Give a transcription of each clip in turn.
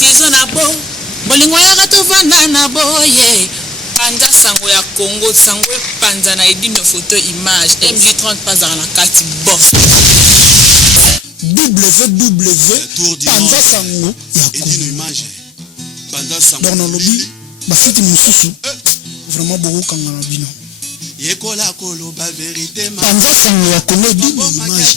fizo na bo bolingo ya gato vanda na boye panza sango ya Congo sango panza na edino photo image MJ30 pas à la carte boss www panza sango ya Congo image panza sango dans le lobby bafiti mususu vraiment beaucoup kangana bino yekola kolo ba vérité ma panza sango ya Congo edino image ya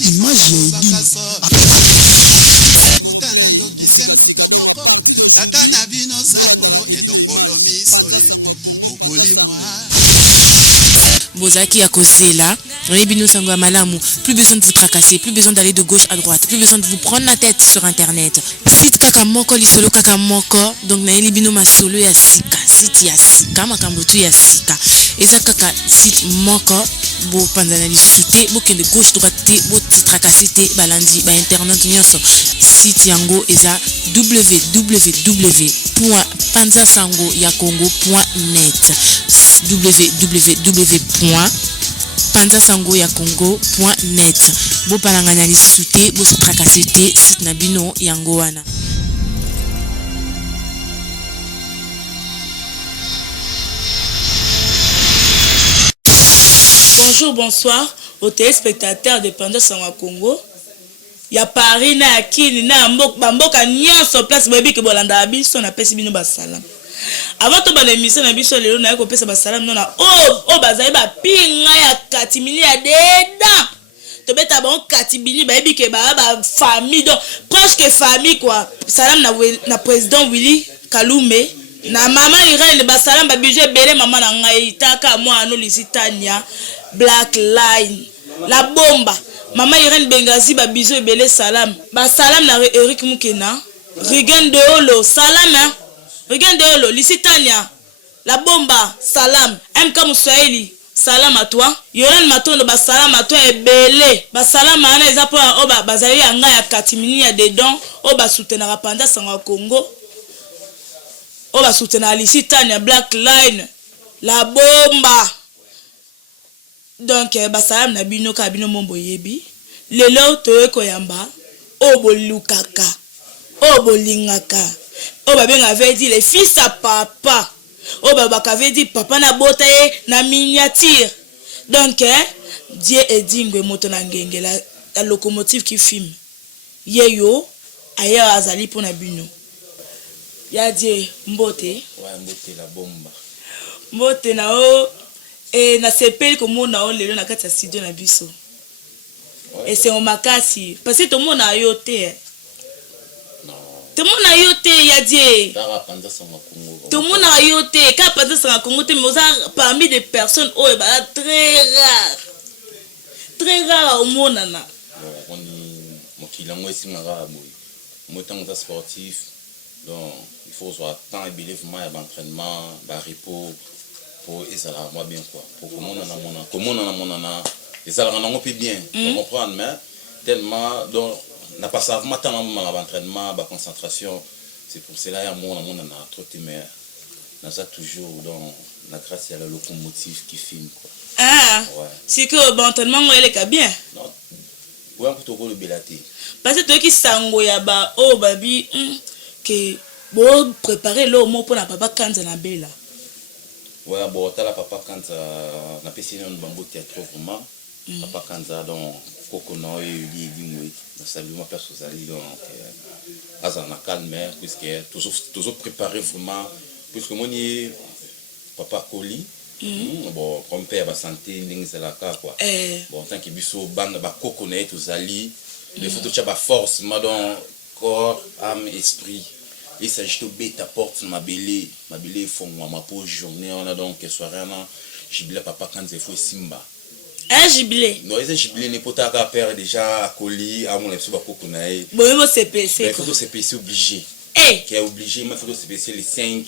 edino kutana ndokise moto moko tata na bino zakolo edongolo miso okolimwa Bozaki ya kozela, Rebino Sangwa Malamu, plus besoin de vous tracasser, plus besoin d'aller de gauche à droite, plus besoin de vous prendre la tête sur internet. Site kaka moko lisolo kaka moko, donc na Libino masolo ya sika, site ya sika, makambotu ya sika. Eza kaka site moko, bo panzana lisute, bo kende gauche droite, bo tracasser te balandi ba internet nyonso. Site yango eza www.panzasangoyakongo.net www.panzasangoyakongo.net bo palanganya lisute bo strakase te site na bino yango wana. Bonjour, bonsoir aux téléspectateurs de Panza Sango Congo. Ya Paris na Kini na mboka nyonso place boyebi ke bolanda biso na pesi bino basalam. Avant to ba l'émission na biso lelo na ko pesa basalam nona o bazali ba pinga ya katimini ya deda. To beta bon katibini ba yebi ke ba famille donc presque famille quoi. Salam na président Willy Kalume na mama Irene basalam ba budget belé mama na ngai taka moi ano lisitania Black Line la bomba. Maman Irene Bengazi ba biso ebele salam. Ba salam na Eric Mukena. Rigan de Olo salam hein. Rigan de Olo Lisitania. La bomba salam. MK Muswahili salam à toi. Yoran Matondo ba salam à toi ebele. Ba salam ana eza po oba bazali anga ya katimini ya dedans oba soutenir Panza Sango Congo. Oba soutenir Lisitania Black Line. La bomba. Donc basalam na bino ka bino mombo yebi lelo toye koyamba obolukaka obolingaka obabenga avait dit les fils à papa obabaka avait dit papa na botaye na miniature donc Dieu edingwe moto na ngenge la locomotive qui filme yeyo aya azali pona bino ya Dieu mbote wa mbote la bomba mbote na o et na sepeli comme on a lelo na kati ya studio na biso et c'est on makasi parce que tout le monde a yoté non tout le monde a yoté ya die dara Panza Sango Congo tout le monde a yoté quand Panza Sango Congo te mais parmi des personnes oh bah très rare au monde na on mokila ngo esingaka boy motango sportif donc il faut soit temps et vraiment à l'entraînement ba repos pour et ça là moi bien quoi pour comment on a et ça là on peut bien comprendre mais tellement donc n'a pas ça matin dans l'entraînement ba concentration c'est pour cela ya mon on a trop mais dans ça toujours dans la grâce à la locomotive qui filme quoi ah ouais c'est que bon entraînement il est bien non ouais on peut le belater parce que toi qui sango ya ba oh babi que bon préparer l'eau mo pour na papa Kanza na bela. Ouais, bon, t'as la papa Kanza, na pesi non bambo théâtre vraiment. Papa Kanza donc kokono et li dimwe. Na saluement personnel donc azana calme puisque toujours préparé vraiment puisque moni papa Koli bon comme père ba santé ndingi la ka quoi. Bon tant que biso bande ba kokono et tozali les photos cha ba force ma donc corps âme esprit. Il s'agit de bêta porte ma belle font ma pause journée on a donc soirée na jubilé papa quand il faut simba jubilé non il jubilé n'est pas ta père déjà à colis à mon lepso ba kokunae bon CPC il faut CPC obligé qui est obligé mais faut CPC les 5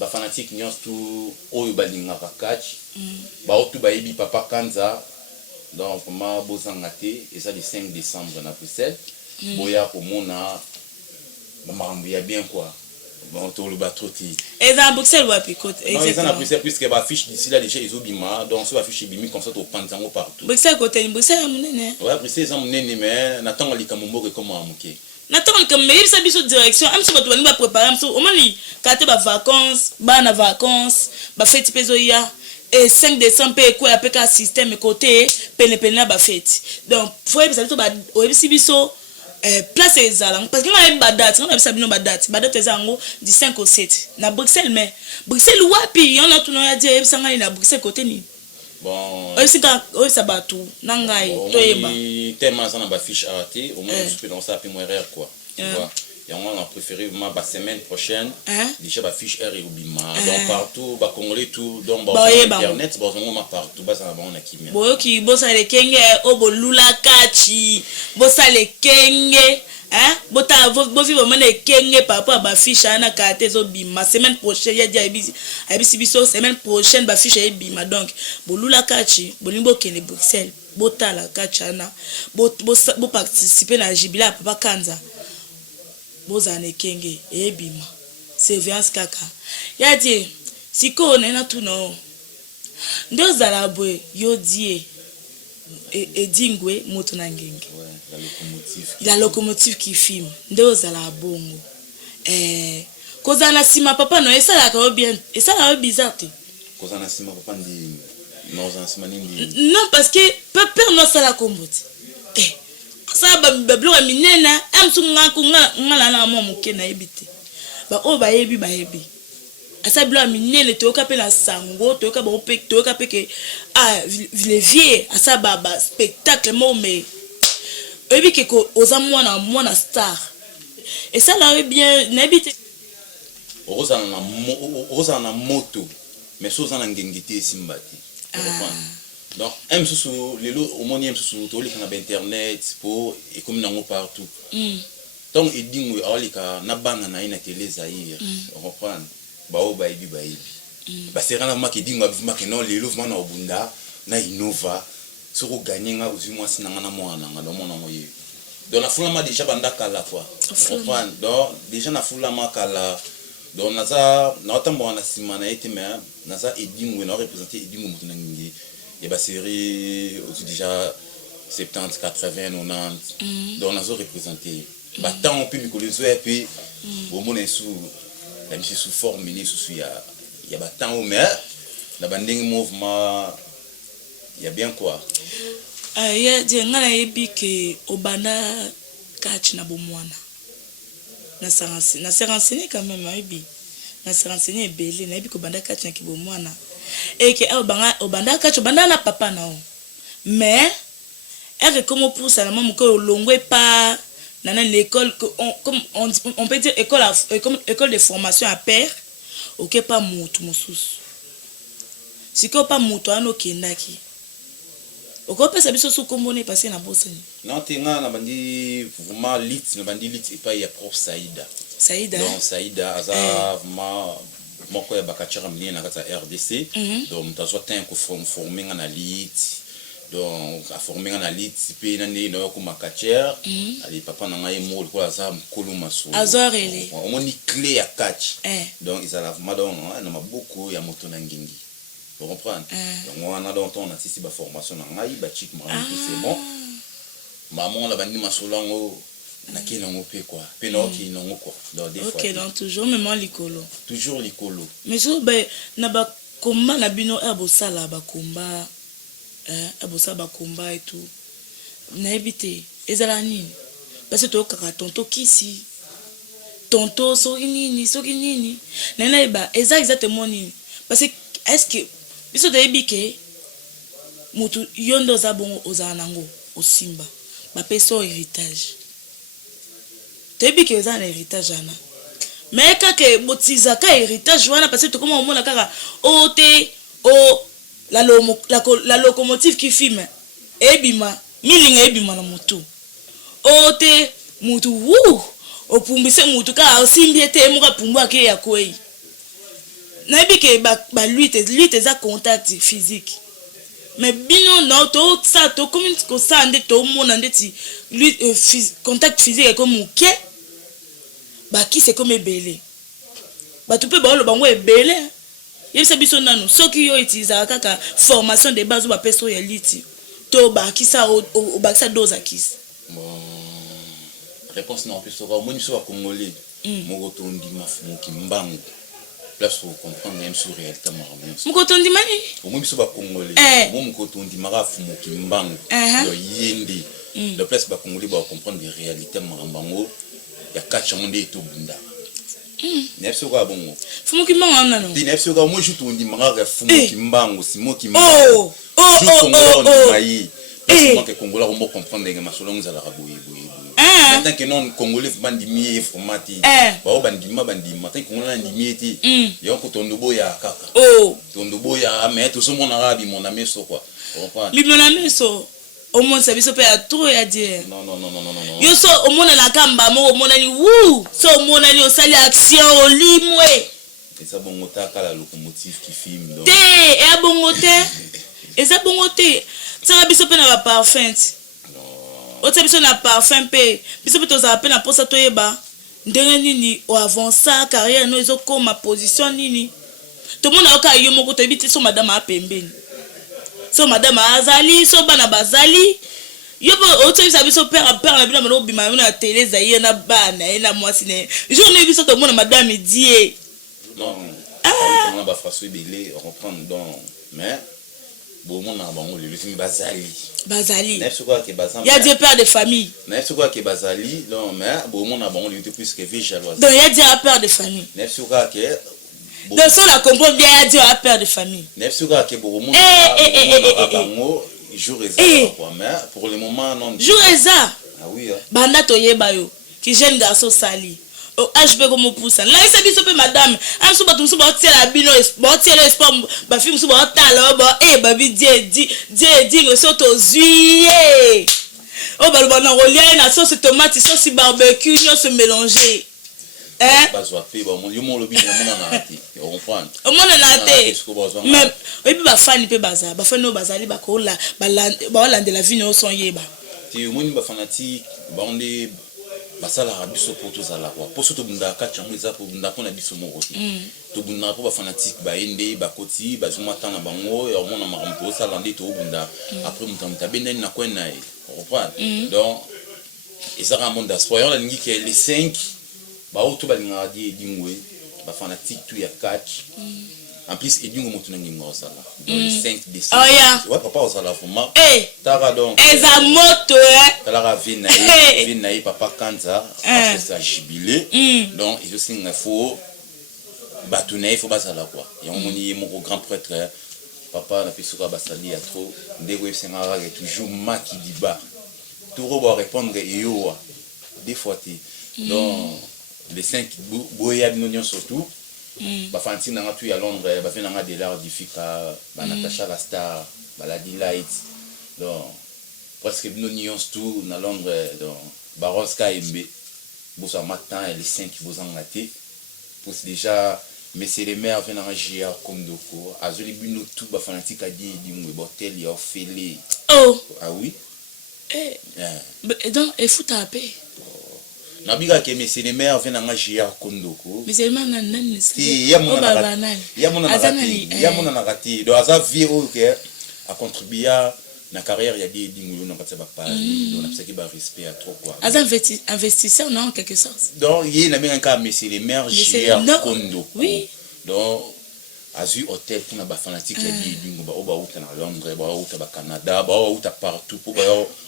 ba fanatique nyos tout oyo balinga ka catch ba otu ba yebi papa Kanza donc ma bozangate et ça le 5 décembre na Bruxelles boya ko mona maman bien bien quoi bon tout le bateau ti et dans Bruxelles ou à Picote exactement non Bruxelles puisque ba affiche d'ici là déjà ils obima donc sur affiche bimi comme ça au Panzango partout Bruxelles côté Bruxelles monene ouais Bruxelles ça monene mais natanga likamombo comme amuke Nataka comme mais ça biso direction am so bato ba préparer am so omani kate ba vacances ba na vacances ba fête pezoya et 5 décembre pe ko apeka système côté pene na ba fête donc faut ça biso ba oyebisi biso place ezala parce que on a ba date on a bisa bino ba date ezango du 5 au 7 na Bruxelles mais Bruxelles wapi on a tout no ya dire bisa ngai na Bruxelles côté ni bon ça batu nangai toyeba tellement ça na ba fiche arrêté au moins je peux dans ça puis moi erreur quoi tu vois et on a préféré ma semaine prochaine déjà ba fiche R et ubima donc partout ba congolais tout donc ba internet ba on ma partout ba ça na on a kimia boyoki bosa le kenge obolula kachi bosa le kenge bota bo vivre mane kenge papa ba fiche na kate zo bima semaine prochaine ya dia ebisi biso semaine prochaine ba fiche ebima donc bolula kachi bolimbo kene Bruxelles bota la kachana bo participer na jibila papa kanza boza ne kenge ebima surveillance kaka ya die siko na tuno ndo zalabwe yo die edingwe moto na ngenge la locomotive qui filme ndo zala bongo kozana sima papa no esala ka bien esala bizarre te kozana sima papa ndi no zana sima nindi non parce que papa no sala komboti ça ba blo minena am sunga ngala na mo mukena ebite ba o ba yebi asa blo minene to ka pe la sango to ka ba opek to ka pe ke vieux asa baba spectacle mo mais ebi ke ko oza mwana star et ça là bien n'habite oza na moto mais so za na ngengite simbati donc aime sous les lots au monde aime sous to lika na internet pour et comme nango partout donc il dit alika na bana na ina télé zaïre on comprend ba ibi ba serana ma ki dinga vivement que non les lots na obunda na innova soko gagner nga uzi moi sinanga na mwana nga do mona moye donc na fulama déjà bandaka la fois comprend donc déjà na fulama kala donc naza na otambo na simana ete mais naza edingu na représenter edingu mutuna ngi et bah série aussi déjà 70 80 90 donc nazo représenter bah tant on peut me connaître et puis au monde sous la mise sous forme ni sous il y a bah tant au mais la banding mouvement il y a bien quoi il y a des ngana yebi ke obana catch na bomwana na se renseigner quand même yebi na se renseigner belé na yebi ko banda catch na ki bomwana et que obanda catch obanda na papa na o mais elle comme pour ça la maman ko longwe pas dans l'école comme on peut dire école de formation à pair OK pas mutu mususu siko pas mutu ano kendaki oko pesa biso su kombone passer na bosani non tinga na bandi vraiment lit na bandi lit et pas ya prof Saïda donc Saïda aza vraiment moko ya bakachara mini na kata RDC donc mtazo tan ko former na lit donc a former na lit pe na ne no ko makachera ali papa na ngai mo ko aza mkulu masu azorele on ni clé ya catch donc ils ala madon na maboko ya moto na ngingi vous comprenez donc on a donc on a ici ba formation na ngai ba chic mara c'est bon maman la bandi masolango na kina ngope quoi pe no ki no ngoko donc des fois OK donc toujours même likolo mais so be na ba komba na bino abosala ba komba abosala ba komba et tout na ebité ezala nini parce que to kaka tonto kisi tonto soki nini na eba eza exactement nini parce que est-ce que biso de ebike mutu yondo za bongo ozala nango osimba ba peso héritage tebike eza na héritage ana mais kaka botiza ka héritage wana parce que to comment omona kaka la locomotive qui filme ebima milinga ebima na mutu mutu opumbise mutu ka osimbi te moka pumbu ake ya koi na ebike ba lutte za contact physique mais bino no to ça to comme ko ça nde to mona ndeti contact physique comme muke ba ki c'est comme ebele ba tu peux ba lo bango ebele yebisa biso nanu soki yo itiliza kaka formation de base ba peso ya liti to ba ki ça o ba ça dose akis bon réponse non plus au moins soit congolais mon tondi mafumo kimbango place pour comprendre même sur réalité maramiens Mon tondi mani au moins soit congolais mon tondi marafumo kimbango yo yende la place ba congolais ba comprendre les réalités marambango ya kacha monde to bunda nefso kwa bongo fumo kimbango nano di nefso kwa moi je tondi maraga fumo kimbango simo kimbango mai parce que congolais on comprendre que masolo ngala raboui maintenant que non congolais bandimi formati ba bandima tant congolais bandimi ti yo ko tondobo ya kaka tondobo ya mais tout ce monde arabe mon ami so quoi li mon ami so au monde ça biso pe ya trop ya dire non yo so au monde la kamba mo au monde ni wu so au monde ni osali action au limwe et ça bon otaka la locomotive qui filme donc et bongote et ça bongote ça biso pe na ba parfum ote biso na parfum pe biso pe toza pe na posa toyeba ndenge nini o avancer carrière no ezo koma position nini to mona oka yo moko to biti so madame a pembeni so madame azali so bana bazali yo bo ote biso père na bina mo bima na télé zaye na bana e na mwasi ne journée biso to mona madame die non on a ba façon belé reprendre donc mais bon mon na bango le film bazali nefso quoi que bazali ya Dieu père de famille nefso quoi que bazali non mais bon mon na bango le plus que vie jaloise donc ya Dieu père de famille nefso quoi que donc ça la comprend bien ya Dieu père de famille nefso quoi que bon mon na bango jour exact quoi mais pour le moment non jour exact ah oui banda toyeba yo ki jeune garçon sali au HB comme poussa là ça biso pe madame am so batum so ba tiela bino ba tiela espoir ba film so ba tala ba ba bi die so to zuié o ba ba na rolia na sauce tomate sauce barbecue no se mélanger ba zo pe ba mon yo mon lobi na mona na ati on comprend o mona na te même et puis ba fan pe baza ba fan no bazali ba ko la ba lande la vie no son yeba ti moni ba fanatique ba on est basala rabiso pour tous à la quoi pour surtout bunda kacha mwiza pour bunda ko na biso moko to bunda po ba fanatique ba ende ba koti ba zuma tana bango et au mona marampo ça lande to bunda après mutamta benda na ko na comprendre donc et ça ramon d'espoir la lingi que les 5 ba auto ba linga di ngwe ba fanatique tu ya catch en plus edingo motu na ngingo sala dans le 5 décembre ouais papa au sala fuma tara donc eza moto tara vina papa kanza parce que ça jubilé donc il aussi il faut batouner il faut basala quoi et on moni mon grand prêtre papa na pisuka basali ya trop ndego yesengara toujours maki diba tout robo répondre yo des fois donc les 5 boya bino surtout ba fanti na ngatu ya Londres ba fina nga de l'art difika ba Natasha la star ba la delight donc presque bino nuance tout na Londres donc Baroska Embe bosa matin et les 5 bozanga te pour déjà mais c'est les mères venant agir comme doko azoli bino tout ba fanatique a dit ngwe botel ya ofele ah oui donc et fout à paix nabiga ke mesi les mères venant agir comme doko mais c'est man nan si ya mona na rati do aza vie o ke a contribuer na carrière ya di ngulu na patsa ba pali do na psa ki ba respect à trop quoi aza investisseur non en quelque sorte donc il na menga ka mesi les mères agir comme doko oui donc azu hôtel pour na ba fanatique ya di ngulu ba oba uta na Londres ba uta ba Canada ba uta partout pour ba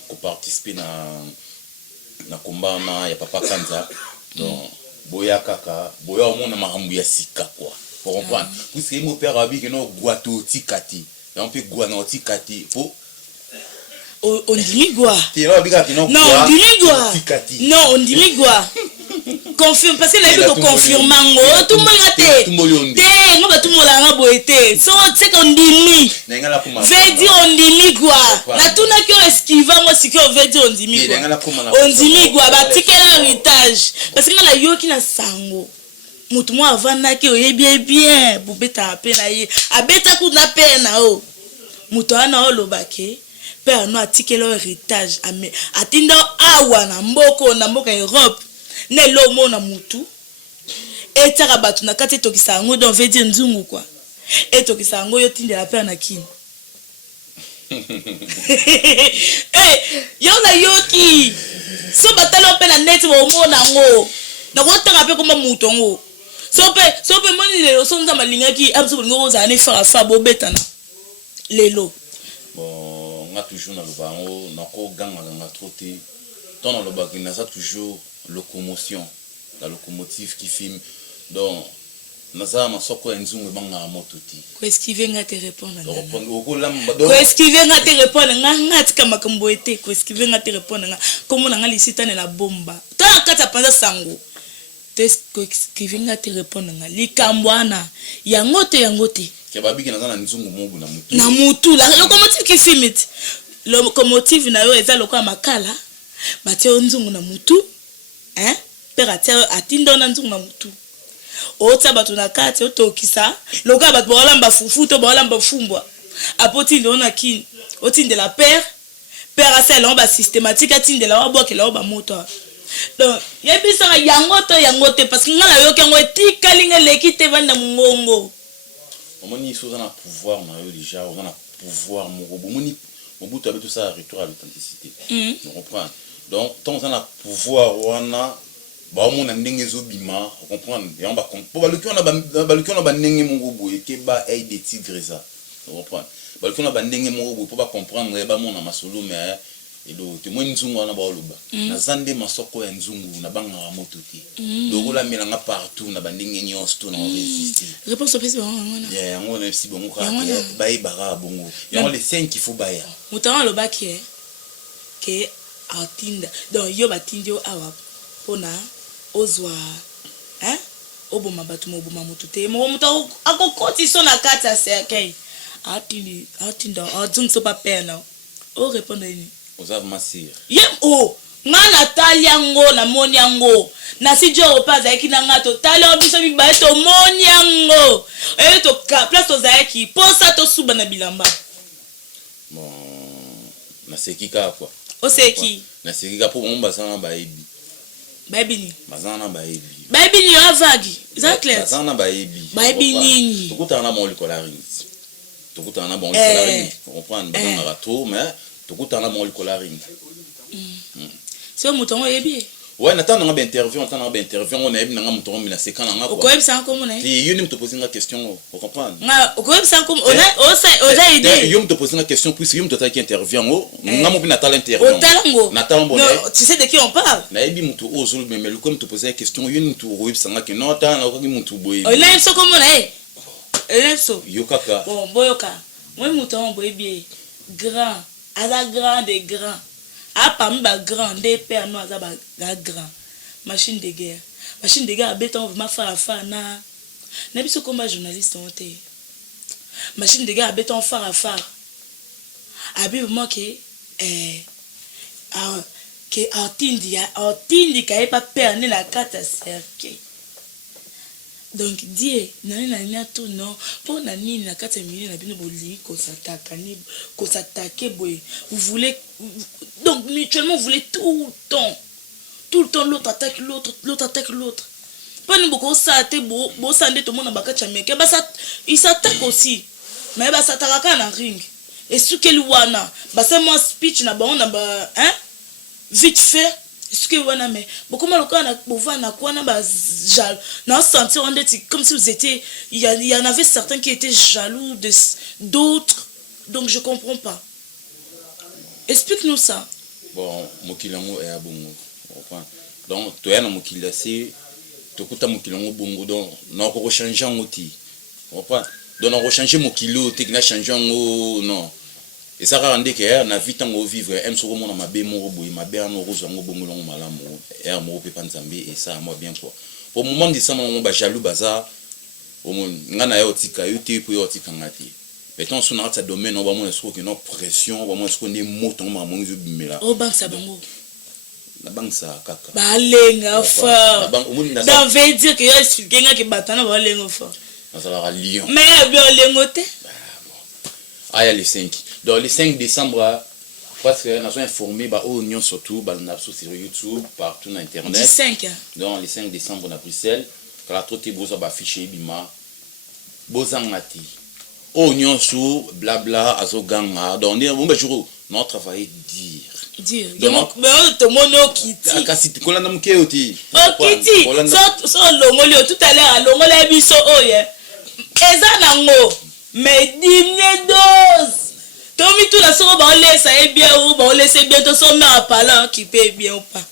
ko participer na kombana ya papa kanza donc boya kaka boya au mona makambu ya sika quoi pour comprendre puisque mon père a dit que non guato tikati on peut guana tikati pour on dit quoi non on dit quoi non on dit quoi confirme parce que la vie confirme tout le monde a été non pas tout le monde a boité so c'est qu'on dit veut dire on dit quoi la tout n'a que esquiver moi si que veut dire on dit quoi ba tikela héritage parce que la yo qui na sango mutu mo avanda ki oyebi bien bubeta pe na ye abeta ku na pe na o mutu ana olobake père no atikela héritage ame atinda awa na mboka Europe ne lo mona mutu etaka batu na kati tokisa ngo donc veut dire nzungu quoi etokisa ngo yo tindela père na kini na yoki so batalo pe na net bo mona ngo na ko tanga pe ko mamuto ngo so pe moni le so nza malingaki abso ngo za ne fa bo betana lelo bon nga toujours na lobango na ko ganga nga troté ton na lobaki na ça toujours locomotion la locomotive qui filme donc naza masoko ya nzungu banga moto ti ko esquiver nga te répondre donc ko esquiver nga te répondre nga tika makambo ete ko esquiver nga te répondre nga comme na nga lisitane na bomba ta kata panza sango te ko esquiver nga te répondre nga likambwana yango te ke babiki naza na nzungu mogu na mutu la locomotive qui filme locomotive na yo eza lokwa makala batie nzungu na mutu pera tia atindo na nzungu na mutu ota bato na kati otokisa loka bato balamba fufu to balamba fumbwa apoti ndona kin otinde la père asala ba systématique atinde la waboke la ba moto donc yebisa yango te parce que ngala yo kengo etikalinga lekite banda mungongo omoni so na pouvoir na yo déjà on a pouvoir moni mobutu avec tout ça retour à l'authenticité tu comprends donc tant on a pouvoir on a ba mo na ndenge zo bima comprendre et on va ba lukiona ba ndenge mongo boye ke ba ay des tigres ça comprendre ba lukiona ba ndenge mongo boye pour ba comprendre ba mo na masolo mais et do te mo nzungu na ba oluba na zande masoko ya nzungu na banga moto ti do la melanga partout na ba ndenge nyos to na résister réponse pesi ba ngona yeah on a si bon ka ba ibara bongo y a les 5 qu'il faut ba ya mutama lo ba ke atinda donc yo batindio awa pona ozwa oboma batu moboma mutu te mo mutu akokoti so na kati ya cercueil atinda azung so pa pena o répondre ni ozav masir ye nga natali yango na moni yango na si jo opaza yaki na nga to tala biso bibaye to moni yango to place to zaki posa to suba na bilamba bon na sekika quoi oseki na sekika po mo basana baebi Baby bazana baebi ni avagi ça clair bazana baebi nini tokutana mo likolaringi tokutana mo likolaringi comprendre bazana bato mais tokutana mo likolaringi c'est mutongo yebi ouais natana nga interview on a ebi nga mutongo mina sekana nga quoi ko ebisa comme na et yo ni me te poser une question vous comprendre nga ko ebisa comme oza idée yo me te poser une question puisque yo me tata qui intervient nga mo bina tala interview non tu sais de qui on parle na ebi mutu ozulu mais le comme te poser une question yo ni tu oebisa nga que non ta na ko mutu boye on a so comme na yo kaka bon boyoka moi mutongo boyebi grand des grands parmi ba grand des pères nous aza ba grand machine de guerre abeta vraiment fara na biso comme journaliste on te machine de guerre abeta fara abi vraiment que atindi ka pas père ni la carte cercle donc die nani tout non pour nani na carte minute na bino boli ko s'attaquer boy vous voulez donc mutuellement vous voulez tout le temps l'autre attaque l'autre pas nous beaucoup ça te beau sande tout le monde baka chameke ba ça il s'attaque aussi mais ba s'attaque na ring et ce que wana ba c'est moi speech na ba on ba vite fait ce que wana mais beaucoup mal quand na pouvoir na quoi na ba jaloux na sentir on dit comme si vous étiez il y en avait certains qui étaient jaloux de d'autres donc je comprends pas explique-nous ça bon mokilango et abongo donc to yana mokila c'est tokuta mokilango bongo donc na ko changer ngoti comprends donc on changer mokilo te na changer ngo non et ça rend que na vie tango vivre aime so mona mabe mo boy mabe ano rozo ngo bongo longo malamu et mo pe panzambe et ça moi bien quoi pour moment de ça mon ba jaloux bazar au ngana yo tika yo te po yo tika ngati mettons sur notre domaine on va moins que non pression on va moins qu'on est moton maman zo bimela o bank sa bango la banque ça kaka ba lenga fa dans veut dire que yo expliquer nga ke batana ba lenga fa ça va Lyon mais bien lengote ah il y a les 5 donc le 5 décembre parce que nous sommes informés bah au Union surtout bah on a sur YouTube partout sur internet 5 donc le 5 décembre à Bruxelles quand la trotte boza ba afficher bima bozangati au Union sous blabla azoganga donc on va jour non travailler dire dire Donc, mais on te montre okiti kasi kolanda muke oti okiti so longoli tout à l'heure longola biso oye eza nango mais dimne dose tomi tout la soro ba laisser et bien ou ba laisser bien to so na parlant qui peut bien ou pas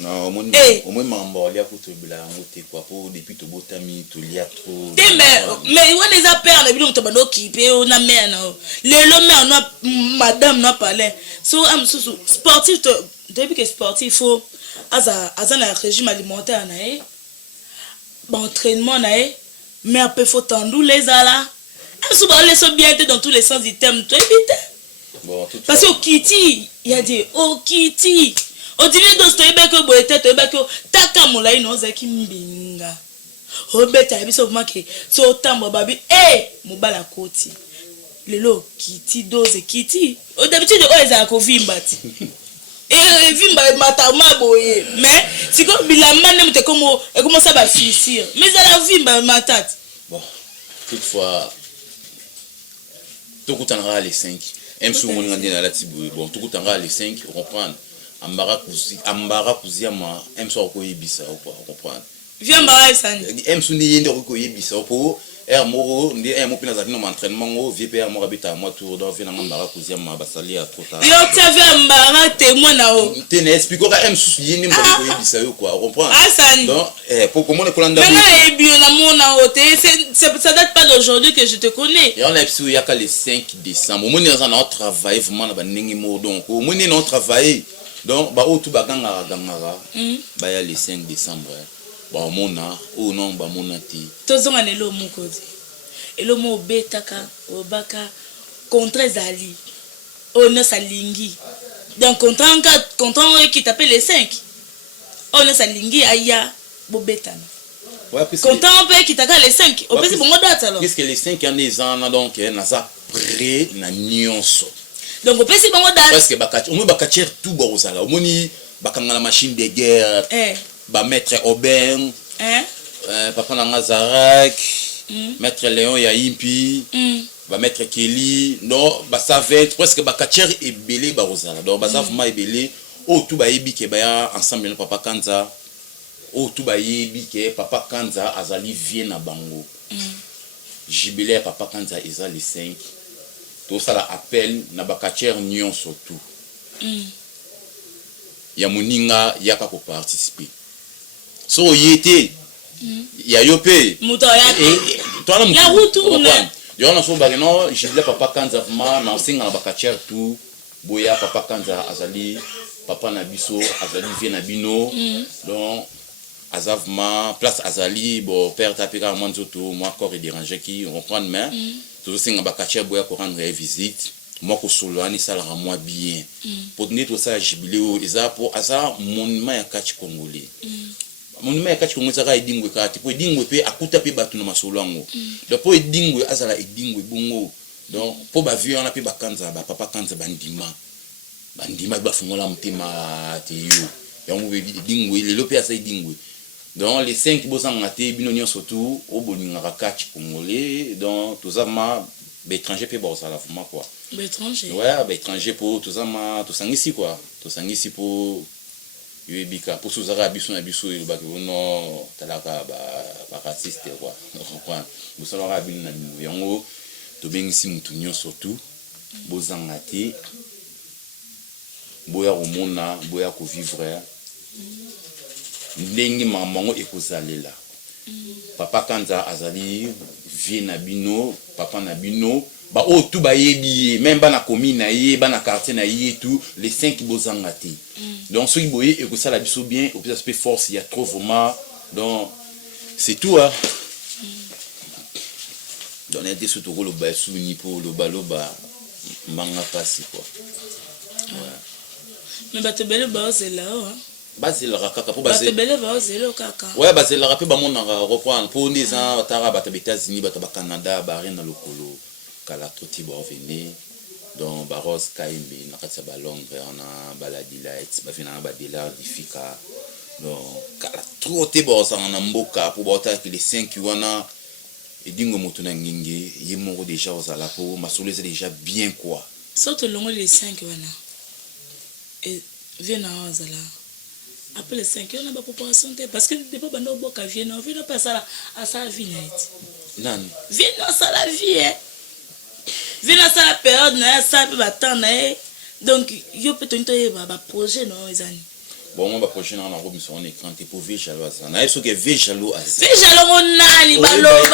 non au moins mambo lia kuto bila ngote quoi pour depuis to botami to lia trop mais on les a perdre bi to bando qui peut na mère na le mère na madame na parler so am so sportif depuis que sportif faut aza na régime alimentaire na bon entraînement na mais un peu faut tendre les ala souvent les sont bien dans tous les sens du terme toi évite bon parce que Kitty il y a des Kitty au dîner d'Ostoïbe que boete to ebako taka molai no zaki mbinga obeta biso manke so tambo babi mobala koti lelo Kitty dose Kitty au d'habitude o eza ko vimbati vimba matama boye mais si ko bilamba ne mte comme et comment ça va fissir mais ça la vimba matate bon toutefois tout coûtera les 5 même si on est dans la tibu bon tout coûtera les 5 reprendre ambara kuziama même si on ko yebisa ou comprendre viens mbara sani même si ni yende ko yebisa pour moro ndi mo pina za no entraînement ngo VPR mo rabita moi tour dans vina mbara kuziama basali à trop tard yo tia via mbara témoin na o tene expliquer même si yende mo ko yebisa yo quoi comprendre donc pour comment le kolanda mais bio na mona ote ça date pas d'aujourd'hui que je te connais et on a episode yaka le 5 décembre mo ni za na travail vraiment na baningi mo donc mo ni na travail donc ba otu baganga ba ya le 5 décembre ba mona o non ba mona ti tozonga nelo mukodi elo mo betaka obaka contre zali on salingi donc content qui t'appelle les 5 on salingi aya bo betana ouais parce content peut qui t'appelle les 5 on peut si bon date alors qu'est-ce que les 5 années ans donc na ça près na nyonso donc on peut si bon date parce que bakati on bakati tout borosala omoni bakanga la machine de guerre ba maître Aubin papa na Nazarak maître Léon Yaimpi ba maître Kelly non ba savait presque bakati et belé borosala donc ba savent ma belé o tout ba yebi ke ba ensemble na papa Kanza o tout ba yebi ke papa Kanza azali vie na bango jubilé papa Kanza eza les 5 tout ça l'appel na bakatière nyon surtout ya muninga yaka ko participer so yete ya yope toi la route tourne yo na so bageno jibla papa Kanza vraiment na singa na bakatière tout boya papa Kanza azali papa na biso azali vie na bino donc azavma place azali bon père tapika mwanzoto moi corps est dérangé qui reprendre main tout singa bakatière boya ko rendre visite moi ko solani ça la moi bien pour donner tout ça jubilé eza pour asa monument ya kati congolais monument ya kati congolais ça edingwe kati po edingwe pe akuta pe batu na masolango donc po edingwe azala edingwe bongo donc po ba vieux na pe bakanza ba papa Kanza bandima ba fungola mtima te yo yango be edingwe lelo pe asa edingwe donc les 5 bozanga te bino nyonso tout au bolinga kati congolais donc tout ça ma étranger pe bosala vraiment quoi étranger ouais étranger pour tout ça ma tout sangisi quoi tout sangisi pour yebika pour suzara biso na biso ba non talaka ba raciste quoi comprendre bosala ra bin na yango to bengisi mutu nyonso tout bozanga te boya komona boya ko vivre ndenge mamango ekozalela papa Kanza azali vie na bino papa na bino ba o tout ba yebi même ba na commune na ye ba na quartier na ye tout les 5 bozanga te donc ceux qui boye ekosala biso bien au plus aspect force il y a trop vraiment donc c'est tout hein donc on était surtout le ba souni pour le baloba manga passi quoi mais ba te belle ba c'est là hein bazela kaka po bazela belle ba zelo kaka ouais bazela rapé ba mona reprendre pour des ans tara ba États-Unis ba Canada ba rien dans le colo kala toti ba venir donc ba Rose Kaimbe na katsa ba Londres on a baladi lights ba fina ba dealer difika donc kala troti ba ça na mboka pour ba ta que les 5 wana et dingo moto na ngingi yimo déjà aux ala po masolo c'est déjà bien quoi saute longo les 5 wana Et viens à Zala. Après les 5 ans, on a pas pour santé. Parce que des fois, on a beaucoup de vie. On vient pas ça à sa vie. Non. Viens à ça la vie. Viens à ça la période. Ça peut attendre. Donc, il y a peut-être un projet. Bon, moi, projet dans la robe, sur un écran, t'es pour vie jaloux. On a ce que vie jaloux à ça. Vie jaloux, on a les ballons.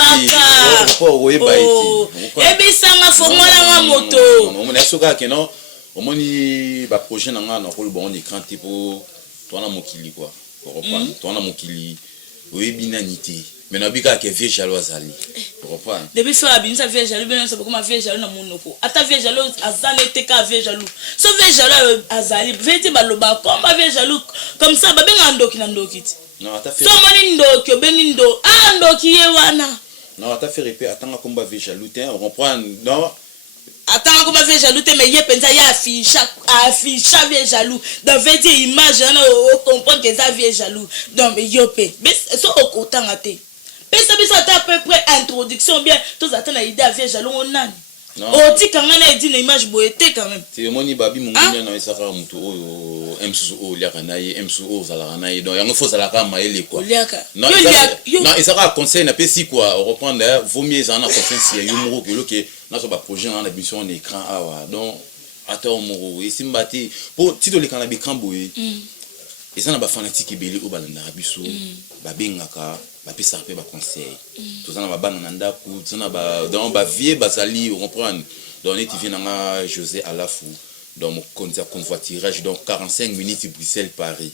Et bien, ça m'a formé la moto. On a ce que non. Au moins, il va projet dans la robe, bon écran, t'es pour toi, on a mon kili quoi. Pour reprendre, toi, on a mon kili. Oui, binanité. Mais on a bien que vie jaloux à Zali. Pour reprendre. Depuis faire abîmer ça vie jaloux, bien ça comme vie jaloux dans mon nopo. Ata vie jaloux à Zali était qu'à vie jaloux. So vie jaloux à Zali, vete baloba comme vie jaloux comme ça, ba ben ando kinandoki. Non, ata fait. So moni ndo, benindo, ando kiyewana. Non, ata fait répéter, attends combat vie jaloux, on reprend. Non. Attends, comment faire jaloux, mais il y a affiche vie jaloux. Dans 20 images, on comprend que ça vie jaloux. Donc, il y a mais ça au côté à te. Mais ça à peu près introduction bien. Tous attendent l'idée à vie jaloux on a. On dit quand on a dit l'image boité quand même. C'est mon babi mon gars na isaka mutu o MSO liaka na ye MSO zalaka na ye donc yango faut zalaka maele quoi. Non, isaka conseil na pesi quoi reprendre vaut mieux en confiance ya yumuro que loke na so ba projet na mission en écran awa donc attends moro et simbati pour tito le kana bikran boye. Et ça na ba fanatique ebele o balanda biso ba bengaka ba pesa pe ba conseil. Tout ça na ba bana ndaku, tout ça na ba dans ba vie bazali reprendre. Donc tu viens na José Alafou dans mon convoiturage donc 45 minutes Bruxelles Paris.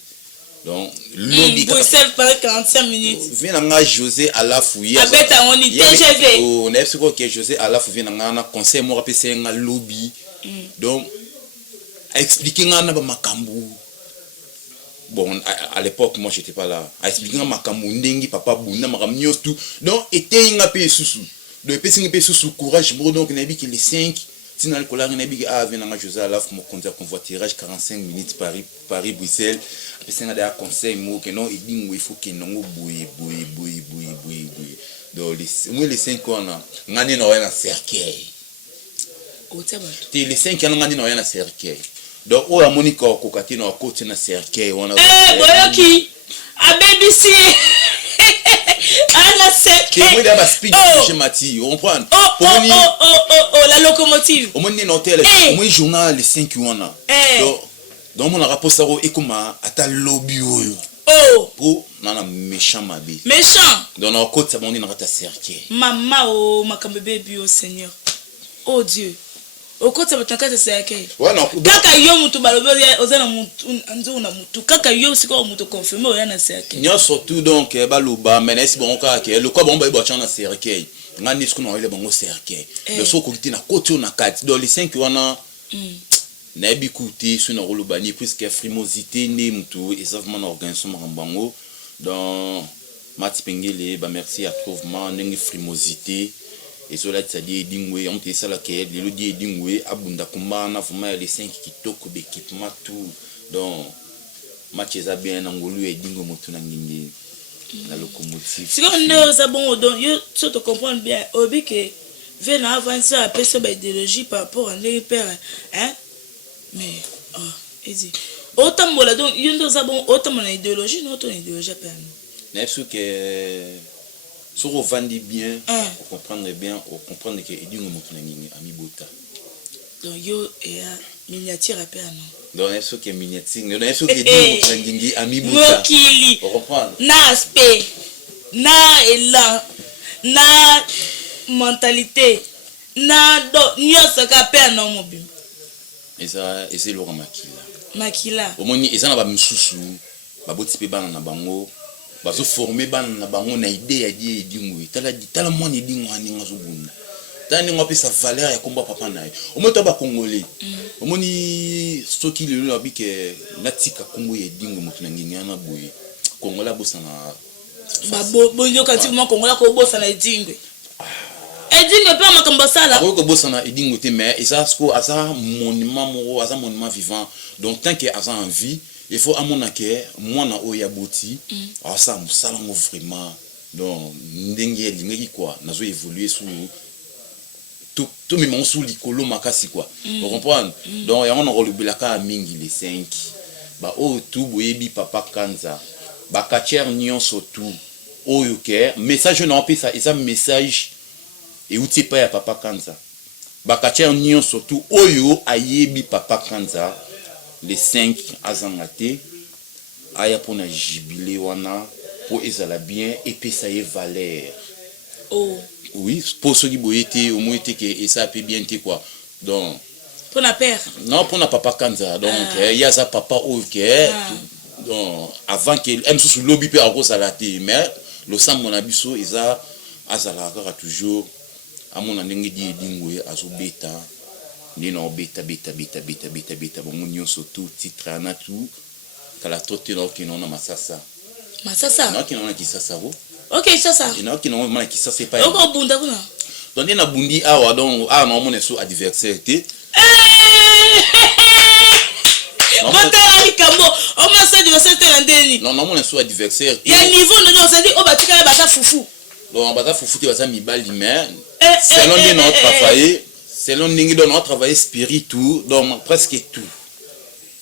Donc lobby Bruxelles Paris 45 minutes. Viens na José Alafou hier. Abeta on est TGV. On est sûr que José Alafou vient na conseil mo rappeler nga lobby. Donc expliquer nga na ba makambu. Bon, à l'époque, moi, j'étais pas là. À expliquer ma kamundingi, papa bouna, ma ramnios tout. Donc, était un peu sous. Donc, il y a sous courage. Donc, il y a les 5. Si dans le colère, il y a des José Alaf, mon convoiturage 45 minutes Paris, Bruxelles. Après, il y a des conseils, il faut qu'il y ait un bouille. Donc, les 5 ans, il y a un cercueil. Les 5 ans, il y a un cercueil. Donc, on a Monica Kokati na côté na cercueil. Boyoki, a BBC. Ana cercueil. Qui est speed chez Mati, on prend. La locomotive. On est hôtel, on est journal les 5 wana. Donc on a rapport ça et comment ata lobby pour nana méchant mabi. Méchant. Donc na côté ça on est na ta cercueil. Maman makambe baby au Seigneur. Oh Dieu. Au côté de ton cercueil. Ouais non. Kaka yo mutu balobe ozana mutu anzo na mutu. Kaka yo siko mutu confirmé oya na cercueil. Nyo surtout donc baloba mais est bon ka ke le quoi bon ba bocha na cercueil. Ngani siko na ile bon cercueil. Le soko kiti na côté na kati. Dans les 5 wana na bikuti sur na rolobani puisque frimosité ne mutu et ça vraiment organisation marambango dans Mati Pengele ba merci à trouvement ngi frimosité. Et cela c'est-à-dire dingwe on te sala ke le di dingwe abunda kumbana fuma les 5 kitoko d'équipement tout donc match ça bien ngolu et dingo moto na ngindi la locomotive si on est ça bon donc yo tu te comprends bien obi que vient avancer à personne ba idéologie par rapport à les pères hein mais et dit autant mola donc yo ndo ça bon autant mon idéologie non ton idéologie pas n'est ce que sur on vendit bien on comprendre bien on comprendre que dingo moto na ngindi ami bota donc yo et miniature à peine donc est-ce que miniature non est-ce que dingo moto na ngindi ami bota mokili on comprend na aspect na élan na mentalité na do nyoso ka peine na mobim et ça et c'est le makila au moins ils en ba misusu ba boti pe bana na bango bazo former bana na bango na idée ya die dingwe tala moi ni dingwa ni ngazobunda tani ngope sa valeur ya komba papa naye au moins to ba congolais au moins ni soki le lobi ke natika kongo ya dingwe moto na nginya na boye kongola bosana ba bonyo kanti mo kongola ko bosana edingwe edingwe pe makambo sala ko bosana edingwe te mais ça sko asa monument moro asa monument vivant donc tant que asa en vie il faut à mon accueil moi na oyaboti ça musalango vraiment donc ndenge lingi quoi nazo évoluer sous tout mais mon sous likolo makasi quoi. Vous comprenez? Donc on a relubelaka mingi les 5. Ba o tout boyebi papa kanza. Ba kacher nyonso tout. Oyo ke message non pe ça, et message et outi pa ya papa kanza. Ba kacher nyonso tout oyo ayebi papa kanza les 5 azangate aya pona jubilé wana pour ezala bien et puis ça y valeur. Oh. Oui, pour ceux qui boyété au moins été que et ça peut bien quoi. Donc pour la père. Non, pour na papa kanza. Donc il y a ça papa OK. Donc avant qu'il aime sous lobby peut à cause à la té mais le sang mon abisso eza azala toujours à mon ndenge di dingwe azo beta. Ni no beta bon mon surtout titre na tout kala toté no ki non na masasa. Masasa. Non ki non na kisasa wo. OK, ça. Et non qui non ma kisasa c'est pas. Donc bunda kuna. Donc na bundi awa donc non mon so adversaire té. Non, mon so adversaire. Il y a un niveau on s'est dit oh bah tu vas bata foufou. Donc bata foufou tu vas mi bali mais selon notre travail, selon notre travail spirituel donc presque tout.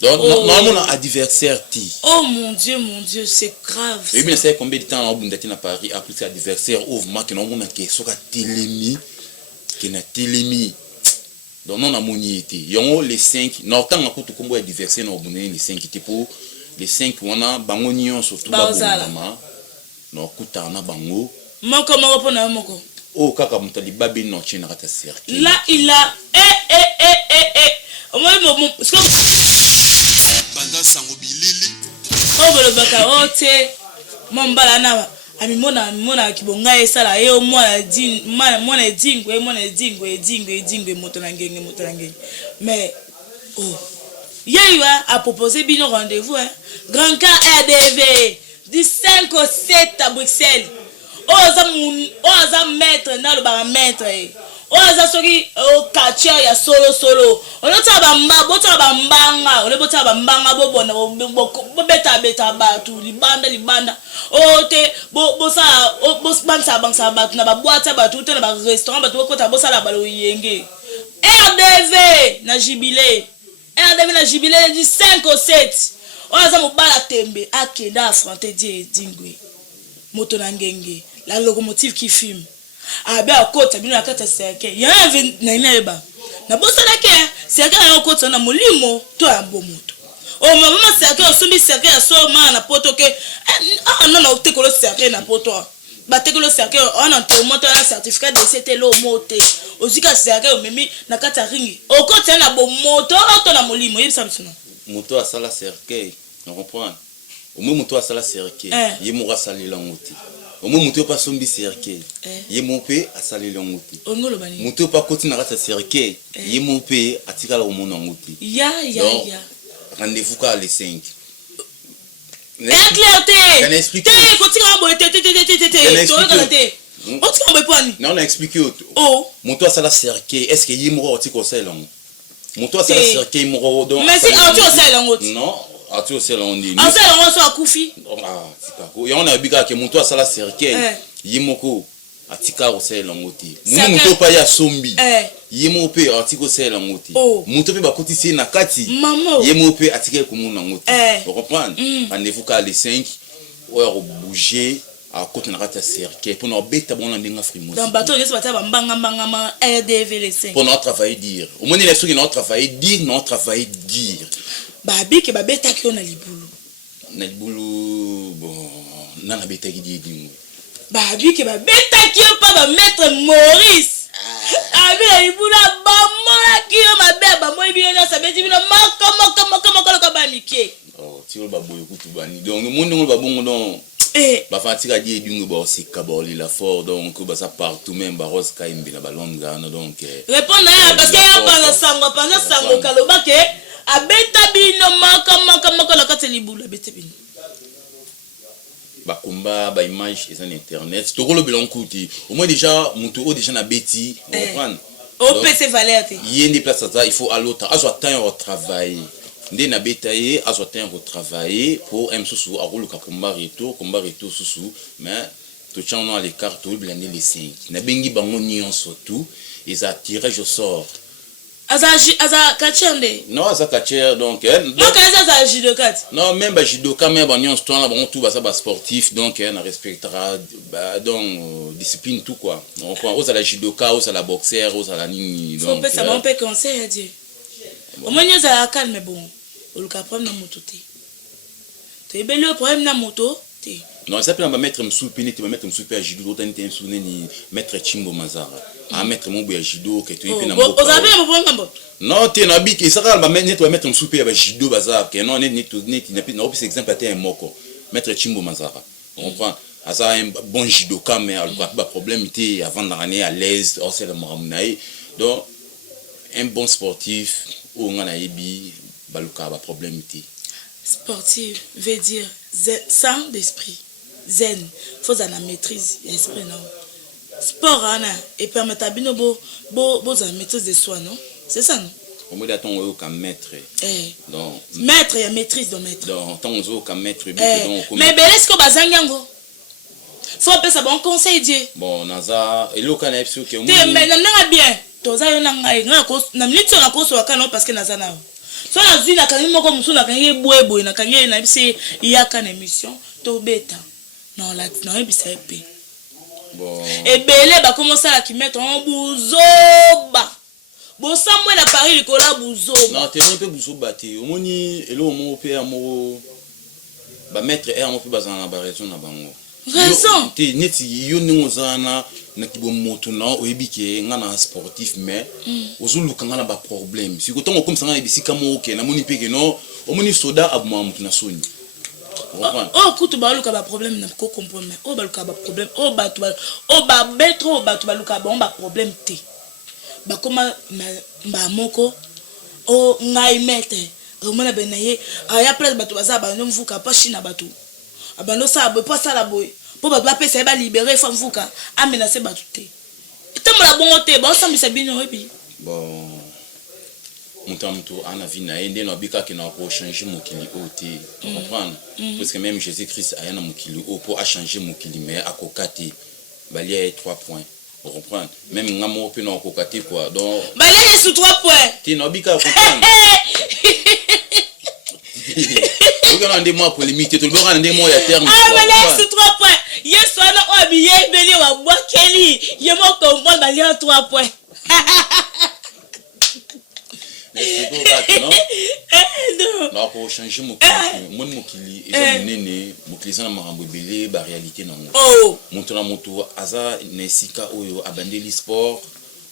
Donc normalement adversaire ti. Oh mon Dieu, c'est grave. Et bien c'est combien de temps on bundati na Paris après adversaire ouvre moi que non mon que soka télémi que na télémi. Donc non amoni été. Yongo les 5 non tant que tout combo adversaire non bunné les 5 était pour les 5 wana bango nyon surtout ba boma. Non kuta na bango. Moko pona moko. Oh kaka mutali babi no china kata cercle. Là il a au moins banda sango bilili oh bolo baka ote mombala na amimona kibonga esala yo mwana dingwe moto na ngenge mais oh yewa a proposé bino rendez-vous grand cas RDV du 5 au 7 à Bruxelles oza maître na le baramètre oza soki o quartier ya solo onota bambanga olebota bambanga bobona beta batu libanda ote bosa bansa batu na baboîte batu te na ba restaurant batu kota bosala balo yenge RDV na jubilé du 5 au 7 oza mobala tembe akenda affronter dingwe moto na ngenge la locomotive qui fume abe akota bino akata seke ya na neba na bosala ke seke na okota na molimo to ya bomoto o mama seke osumbi seke ya so ma na poto ke non na otekolo seke na poto ba tekolo seke on en moto na certificat de c'était lo mote ozika seke o memi na kata ringi okota na bomoto to na molimo yebisa msuna moto asala seke on comprend au moins moto asala seke yemura salila ngoti au moins muto pas sombi cercle yemope asali longuti ongolo bani muto pas continue à cercle yemope atikala au monde ngoti ya rendez-vous ka les 5 clarté can expliquer continue à boire non on a expliqué oh muto asala cercle est-ce que yemura otiko salon muto asala cercle yemura donc mais si tu salon non atu osela ondi en fait on so akufi tikako ya on a bika ke muntu asala cercle yimoko atika osela ngoti muntu pa ya sombi yimo pe atiko osela ngoti muntu pe bakotisi na kati yimo pe atika komuna ngoti vous comprenez rendez-vous ka les 5 ou bouger à côté na kata cercle pour no beta bon ndinga frimo dans bateau les bata bambanga RDV les 5 pour notre travail dire au moins les trucs notre travail dire babike babeta ki na libulu bon nana beta ki di babike babeta ki pa ba maître Maurice abi na libulu ba mola ki mabeba moi bino na sabeti bino moko ka banike oh ti ba boyo kutu bani donc monde ngol ba bongo donc ba fatika di dingo ba osika ba lila fort donc ba ça partout même ba rose ka imbina ba longa donc répondre parce que ya pendant sango kaloba ke abeta bino maka la kati libulu abeta bino ba combat ba image et en internet to kolo bilon kuti au moins déjà mutu o déjà na beti comprendre au PC valeur yende place ça il faut à l'autre azo temps au travail ndé na betaye azo temps au travail pour m susu a rolo ka combat retour susu mais to tchano à l'écart to blender les 5 na bengi bango nion surtout ils a tirage au sort aza kachende non ça catcher donc donc aza judokat non même ba judoka mais ba nion to na bon tout ba sportif donc on respectera donc discipline tout quoi on prend aux à la judoka aux à la boxeur aux à la nini donc faut ça on peut conseiller à dire au moins ils a calme bon au cas problème na moto te belle problème na moto te non ça peut pas mettre msou pini te mettre msou pe judo tani te msou ni mettre Chimbo Mazara à mettre mon boya judo que tu na mboka vous avez un problème mboka non te na biki ça va mettre mettre msou pe ba judo bazar que non ni na opis exemple te moko mettre Chimbo Mazara on comprend asa un bon judoka mais alors pas problème était avant d'année à l'aise au c'est le maramunaï donc un bon sportif ou on a ebi baluka ba problème était sportif veut dire sans d'esprit zen faut en maîtrise esprit non sport ana et permettre à bino bo en maîtrise de soi non c'est ça non au moins d'attendre au comme maître donc maître et maîtrise de maître donc tant au comme maître mais est-ce que bazangango faut appeler ça bon conseil Dieu bon naza et loka na epso que mais na bien toza yo na ngai na ko na minute na ko so kana parce que naza na so na zina kangi moko musu na kangi boyeboy na kangi na bise yaka na émission to beta non la non bise epé bon et belé ba commencer à qui mettre en buzoba bon ça moi la Paris le cola buzoba non te un peu buzoba te omoni elo mo pe amoro ba mettre er mo pe bazana ba raison na bango raison te neti yo ngozana na kibo moto na oyebike ngana sportif mais ozuluka ngana ba problème si ko tongo comme ça ngana bisika mo ke na moni peke no omoni soda abuma mutu na soni oh kutu baluka ba problème na ko comprendre oh baluka ba problème oh ba betro ba baluka ba problème te ba koma ba moko oh ngai mete omona benaye aya place bato baza ba mvuka pa china bato abano sa bo pa sala boy po ba pesa ba libérer fa mvuka amenacer bato te temola bongo te ba sambisa bino ebi bon mutamtu ana vina ende no bika ki na ko changer mokili oti comprendre parce que même Jésus-Christ a yana mokili o pour a changer mokili mais akokati bali a 3 points vous comprenez même ngamo pe no akokati quoi donc bali a sur 3 points ti no bika comprendre vous regardez moi pour limiter tout le monde ndé moi ya terme ah bali a sur 3 points yeso ana obiye beli wa bwakeli yemo comprendre bali a 3 points non pour changer mon mokili et nene mokili sana marambo belé ba réalité na ngo oh montona moto aza nesika oyo abandeli sport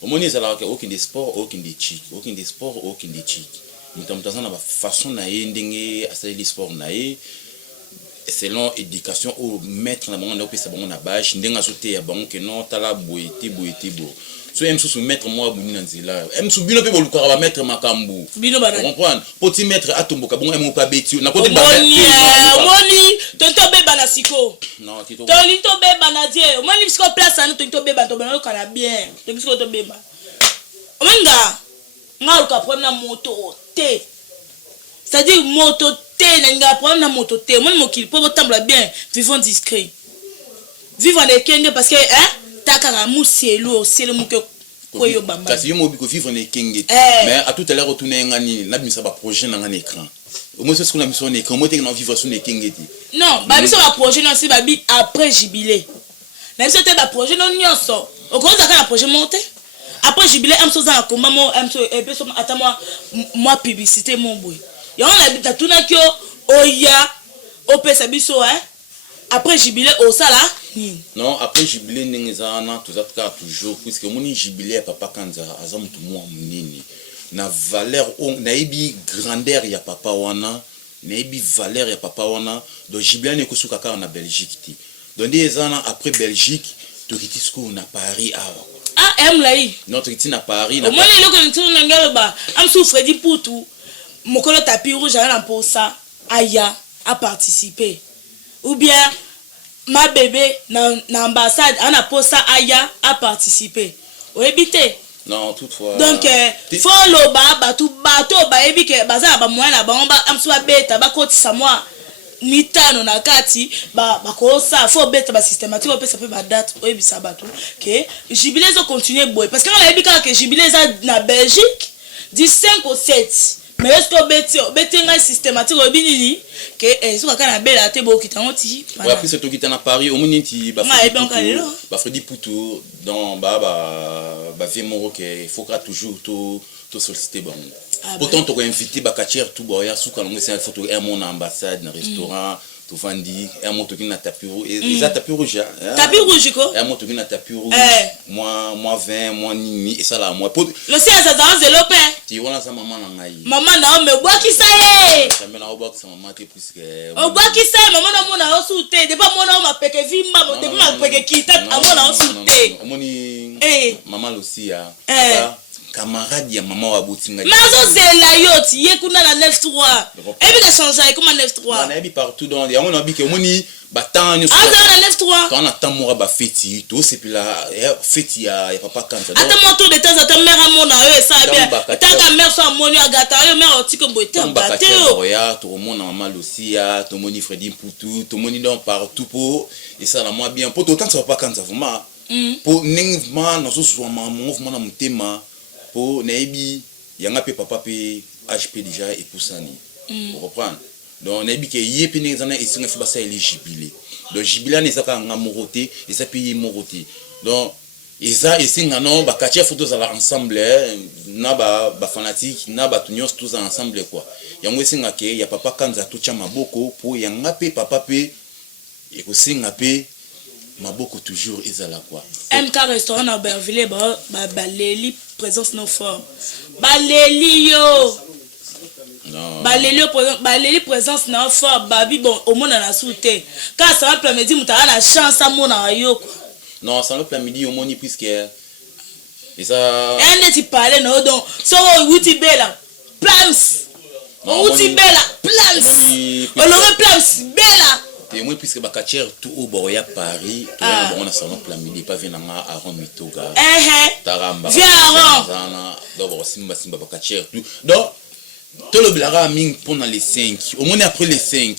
omoni za la aucun des sports aucun des chic aucun des sports aucun des chic mutamtaza na ba façon na ndenge asali sport na selon éducation au maître na bango na opesa bango na bâche ndenga sote ya bango ke non tala boyete bo so em sous mettre moi buni na nzela em sous bino pe boluka ba mettre makambu bino ba comprendre petit mettre atomboka bongo em pa beti na côté ba moni tonto beba na siko non tito tonto beba na die moni siko place na tonto beba to bana kana bien tonto siko to beba omenga ngalo ka problème na moto te c'est-à-dire moto te na nga problème na moto te moni mokili po botambola bien vivons discret vivre en ekenge parce que hein takara musielo sele muke koyo bamba kasi yo mobi ko vivre en ekenge mais à tout à l'heure retourner ngani na bimisa ba projet na ngani écran au moins c'est ce qu'on a mis sur écran moi te na vivre sur ekenge ti non ba biso ba projet na si ba bi après jubilé na biso te ba projet no nyonso o ko za ka projet monter après jubilé am so za komba mo am so e peso ata moi publicité mon boy yo na bi tatuna kyo oya o pesa biso hein après jubilé au sala non après jubilé ningezana tuzaka toujours puisque moni jubilé papa kanza aza mutu mwa munini na valeur na ibi grandeur ya papa wana na ibi valeur ya papa wana donc jubilé ne kusuka ka na Belgique ti donc ezana après Belgique tokiti siko na Paris ah emlai notre kiti na Paris na moni loko ntu na ngalo ba am sou Freddy Poutou mokolo tapis rouge na posa aya a participer ou bien ma bébé na ambassade ana posa aya a participer o ebité non toutefois donc follow ba bato ba ebike baza ba moyen na ba am so beta ba kotisa moi mitano na kati bakosa faut beta ba systématique on peut ça peut ba date oyebisa bato que jubilé zo continuer boy parce que on a dit que jubilé za na Belgique du 5 au 7 mais est-ce que beti nga systématique obinini que so ka na bela te bo kitango ti ouais après c'est toi qui t'en à Paris au moni ti ba Freddy Poutou dans ba vie moro que il faut que toujours to solliciter bon. Pourtant tu as invité Bakacher tout boya sous quand on c'est une photo un mon ambassade un restaurant tu vandi un mon qui na tapis rouge et ça tapis rouge quoi un mon qui na tapis rouge moi 20 moi ni et ça là moi le c'est ça dans le lopin tu vois ça maman na ngai maman na me bois qui ça y ça me na oba que ça maman te plus que o bois qui ça maman na mona osouté de pas mona ma peke vimba de pas ma peke kita amona osouté omoni maman aussi ya camarade ya maman wa botinga mazo zela yoti yekuna na 9-3 et puis ça change comme 9-3 na bi partout dans ya on a bi que moni batang ni na 9-3 quand on attend moi ba feti to c'est puis la feti ya papa kanza attends mon tour de temps à ta mère à mon eux ça bien tant que mère soit moni agata yo mère oti ko boité baté ya to mon maman Lucia to moni Freddy Poutou to moni donc partout pour et ça la moi bien pour autant ça papa kanza vraiment pour ningma na so so mouvement na mutema pour naibi yanga pe papa pe HP déjà et pour ça ni vous comprendre donc naibi que yepi ne zana et singa fibasa éligible donc jibila ne saka nga moroté et ça paye moroté donc eza et singa non ba katia photos à ensemble na ba fanatique na ba tunios tous ensemble quoi yango singa ke ya papa kanza tucha maboko pour yanga pe papa pe et ko singa pe maboko toujours ezala quoi MK restaurant na Berville baleli présence no fort baleli yo non baleli présence na fort babi bon au monde na souté quand ça va midi mutala na chance à mona yo non ça le midi au moni puisque et ça elle ne parler non donc so wuti bela plans wuti bela plans on aurait plans bela et moi puisque Bakacher tout au Boya Paris tout on a salon plan midi pas venir à Aaron Mitoga Taramba viens Aaron donc simba Bakacher tout donc tout le blara ming pendant les 5 au moins après les 5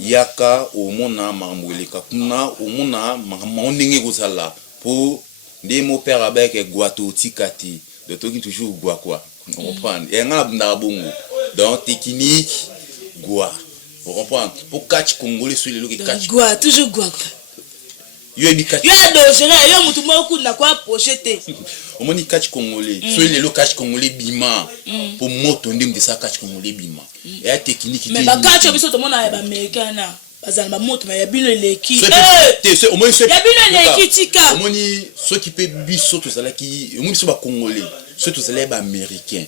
yaka au mona mamweleka kuna au mona mamondenge kozala pour des mots père avec guato tikati de tout qui toujours gua quoi on comprend et ngala bunda bongo donc technique gua. Vous comprenez? Pour catch congolais sur les lots qui catch. Gua, toujours gua. Yo ebi catch. Yo adogere, yo mutu moku na kwa pochete. Au moins ni catch congolais. Sur les lots catch congolais bima. Pour moto ndem de ça catch congolais bima. Et la technique. Mais ba catch biso to mona ba américain bazal ba moto mais ya bino leki. Eh! Au moins ceux. Ya bino leki tika. Au moins ceux qui peut biso to zala ki, au moins biso ba congolais. Ceux to zala ba américain.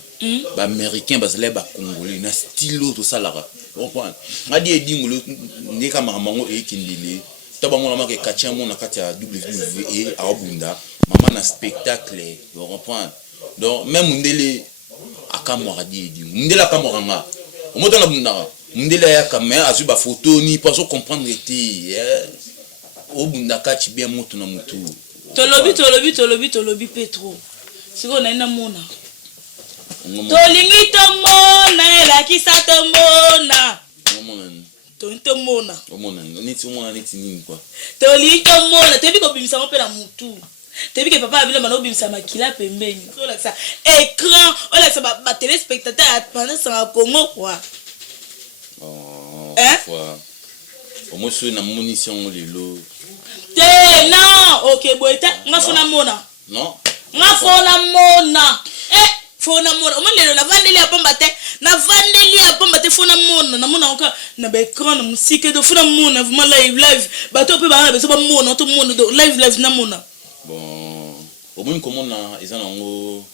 Ba américain bazala ba congolais na stylo to salara. Comprendre ngadi edingolo ndeka mamango ekindile tabango na maka katia mona kati ya WWE abunda mama na spectacle vous comprendre donc même ndele akamwa di edingo ndela akamwa nga omoto na bunda ndela ya kamera azu ba photo ni pas comprendre ti obunda kati bien moto na mutu tolobi petro siko na ina mona tolingi tomona elakisa tomona omona niti nini quoi tolingi tomona tebi kobimisa mpe na mutu tebi ke papa abilo bana obimisa makila pembeni olakisa écran olakisa ba téléspectateur pendant ça Congo quoi au moins sur na munition lelo te non OK boita ngafuna mona non ngafuna mona fona mona o lelo na vandeli apamba te fona mona na mona encore na ba écran na musique do fona mona vraiment live bato pe ba beso ba mona to mona do live na mona bon au moins comment na ezana ngo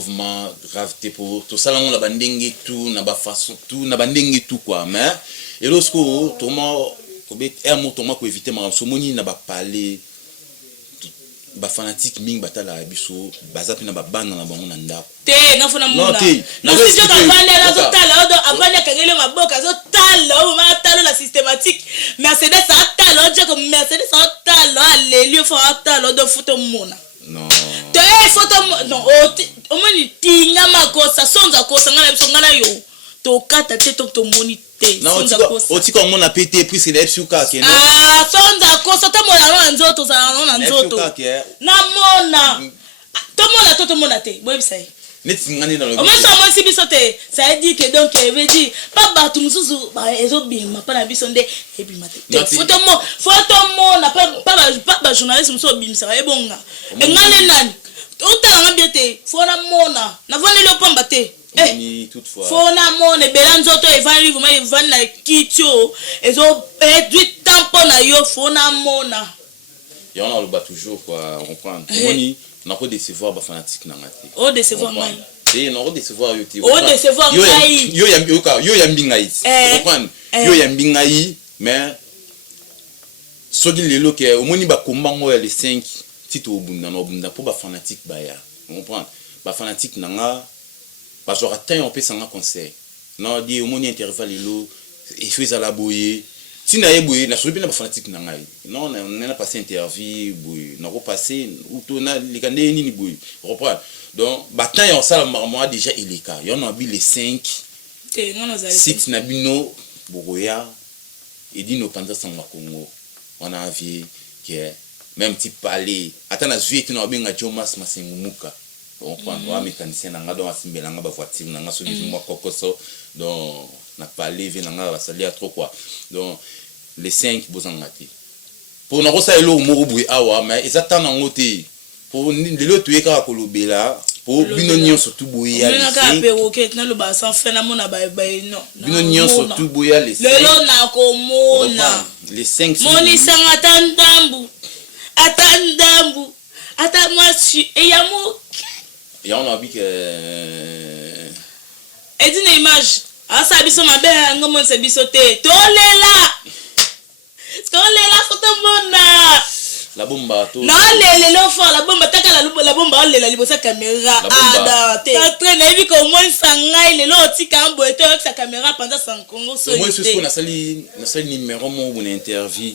vraiment gravité pour tout ça là on la bandenge tout na ba façon tout na bandenge tout quoi mais et lorsque to mo ko bet mot to mo ko éviter ma so moni na ba parler ba fanatique ming batala biso bazapi na babanda na bango na ndako te ngafuna mona no si joka vande na zotala odo avanya kangele maboka zotala o ma talo la systématique Mercedes atala oje ko Mercedes atala alelio fo atala odo photo mona non te photo non o moni tinga makosa sonza kosa ngala biso ngala yo to kata te to moni te Non, tu comme on a pété puis c'est l'epsuka qui non. Ah, sonda ko so ta mona na nzoto za na nzoto. Na mona. To mona te. Boy bisai. Net ngani na lo. O mo so mo si biso te. Ça dit que donc veut dire pas ba tu mususu ba ezo bima pa na biso nde e bima te. Photo mo na pas journaliste muso bimisa e bonga. E ngale nani? Utala ngabiete fona mona. Na vone le pamba te. Ni toutefois. Fona mona belanzoto e van livre mais van na kitio ezo du temps na yo fona mona. Et on a le bat toujours quoi, on comprend. Moni n'a pas décevoir ba fanatique na ngati. Oh décevoir mai. Et non décevoir yo ti. Oh décevoir mai. Yo yambi ngai. On comprend. Yo yambi ngai mais soki lelo ke omoni ba kombango ya les 5 tito obunda na obunda pour ba fanatique ba ya. On comprend. Ba fanatique na nga ba zo atteint on peut s'en conseil. Non di omoni intervalle lelo et fait à la boyer. Si na yeboye na sobi na ba fanatique na ngai. Non on a passé interview boy, na repasser ou to na likande nini boy. Reprendre. Donc batan ya sala marmoa déjà il est cas. Yo na bi les 5. Te non ozali. Site na bino bogoya et dit no pendant sans Congo. On a vu que même petit palais atana zué qui na benga Jomas Masengumuka. On prend un mécanicien nanga donc asimbela nga ba voiture nanga so biso moi kokoso donc na palais vient nanga ba salia trop quoi. Donc les 5 bozangati. Pour na rosa elo moko boui awa mais exactement ngote. Pour lelo tueka kolobela pour bino nyon surtout boya les 5. Na ka perroquet na lo ba sans fait na mona ba non. Bino nyon surtout boya les 5. Lelo na ko mona. Les 5 Moni sanga atandambu atamwashi eyamu. Et on a vu que et une image asa biso mabe ngomo se biso te tolela photo mona la bomba to na lele lo fo la bomba taka la bomba lela libosa caméra ada te traîne ebi ko mo sangai lelo tika mbo eto sa caméra pendant sans Congo so moi c'est ce qu'on a sali numéro mon interview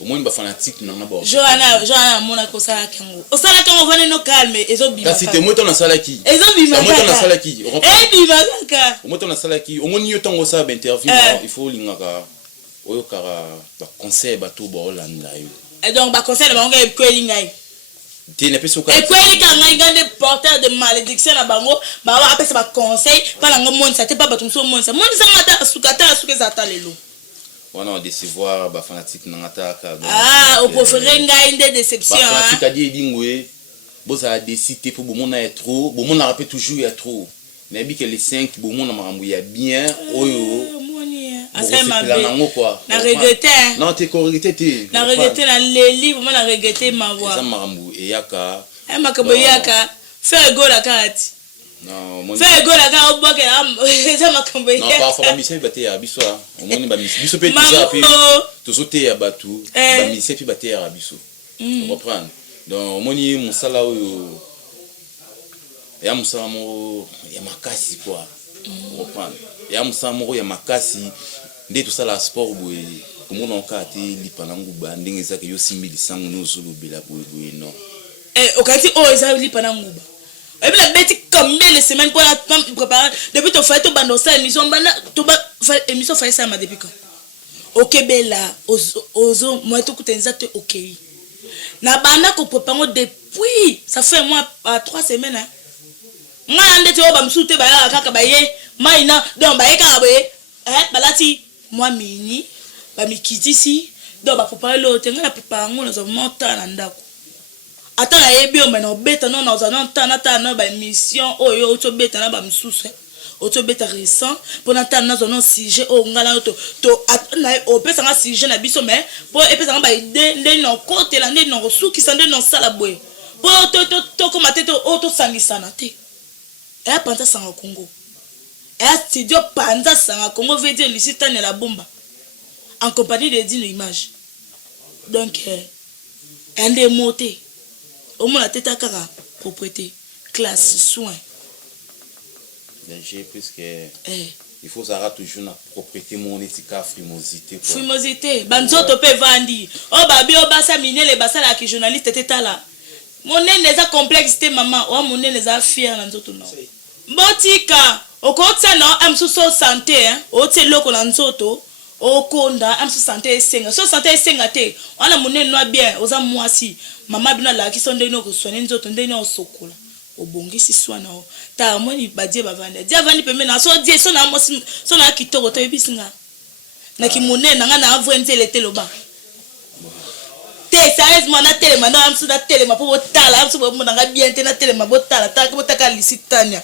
au moins ba fanatique na ba Joana mona ko sala kango o sala kango vane no calme ezo bima kasi te moto na sala ki ezo bima moto na sala ki bima kaka moto na sala ki au moins yo tongo sa ba interview il faut lingaka oyo kara ba conseil ba to ba Hollanda yo. Et donc ba conseil ba ngai kweli ngai ti ne peso ka e kweli ka ngai ngande porteur de malédiction na bango ba wa apesa ba conseil pa na ngomoni sa te pa batum so moni sa ngata suka za ta lelo wana décevoir ba fanatique na ngata ka au préféré ngai inde déception ba fanatique a dit dingwe boza décider pour bomona est trop bomona rappelle toujours est trop mais bi que les 5 bomona makambo ya bien oyo na regretter non te correcté na regretter na leli vraiment na regretter ma voix ça makambo eyaka makambo yaka faire go la carte non faire go la carte oboke ça makambo yaka non parfois mission baté ya biso au moins ba biso pe tout ça te ya batu ba mission pe baté ya biso comprendre donc moni musala oyo ya musala mo ya makasi quoi comprendre ya musala mo ya makasi nde tout ça la sport boy comme on a été lipanangu ba ndenge zaka yo simbi lisangu no zulu bila boy non okati o eza lipanangu ba et puis la bête combien de semaines pour la préparer depuis ton fait to bando ça émission banda to ba émission fait ça ma depuis quand OK bella ozo moi to kutenza te OK na banda ko préparer depuis ça fait moi à 3 semaines hein nga ande te ba msute ba ya kaka ba ye maina donc ba ye ka ba ye balati moi mini ba mikitisi donc ba préparer le tenga la préparer ngo na monta na ndako ata na yebi o mena obeta non na za ta na ba mission oyo to beta na ba msusu o to beta récent pour na ta na zo non sujet o ngala to na o pesa nga sujet na biso mais pour epesa nga ba ide nde no côté la nde no suki sande no sala boy pour to comme tete o to sangisa na te et panta sanga Congo et studio panda sanga Congo veut dire Lucita ne la bomba en compagnie de Dino Image donc un des motés au moins la tête à cara propriété classe soin j'ai puisque il faut ça toujours na propriété monétique frimosité quoi frimosité banzoto pe vandi o babi o basa minele basala ki journaliste teta là mon nez les a complexité maman o mon nez les a fier na nzoto non botika okotia na amsuso santé hein otie loko na nzoto okonda amsuso santé esenga so santé esenga te wana monene no bien oza mwasi mama bino la ki sonde no ko soigner nzoto ndeni osokola obongisi swana o ta moni badie bavanda dia vandi pembe na so die so na mosi so na kitoko to ebisinga na ki monene nga na avwenze lete loba te sérieusement na telema na amsuso na telema po botala amsuso bo na bien te na telema botala ta ko taka lisitania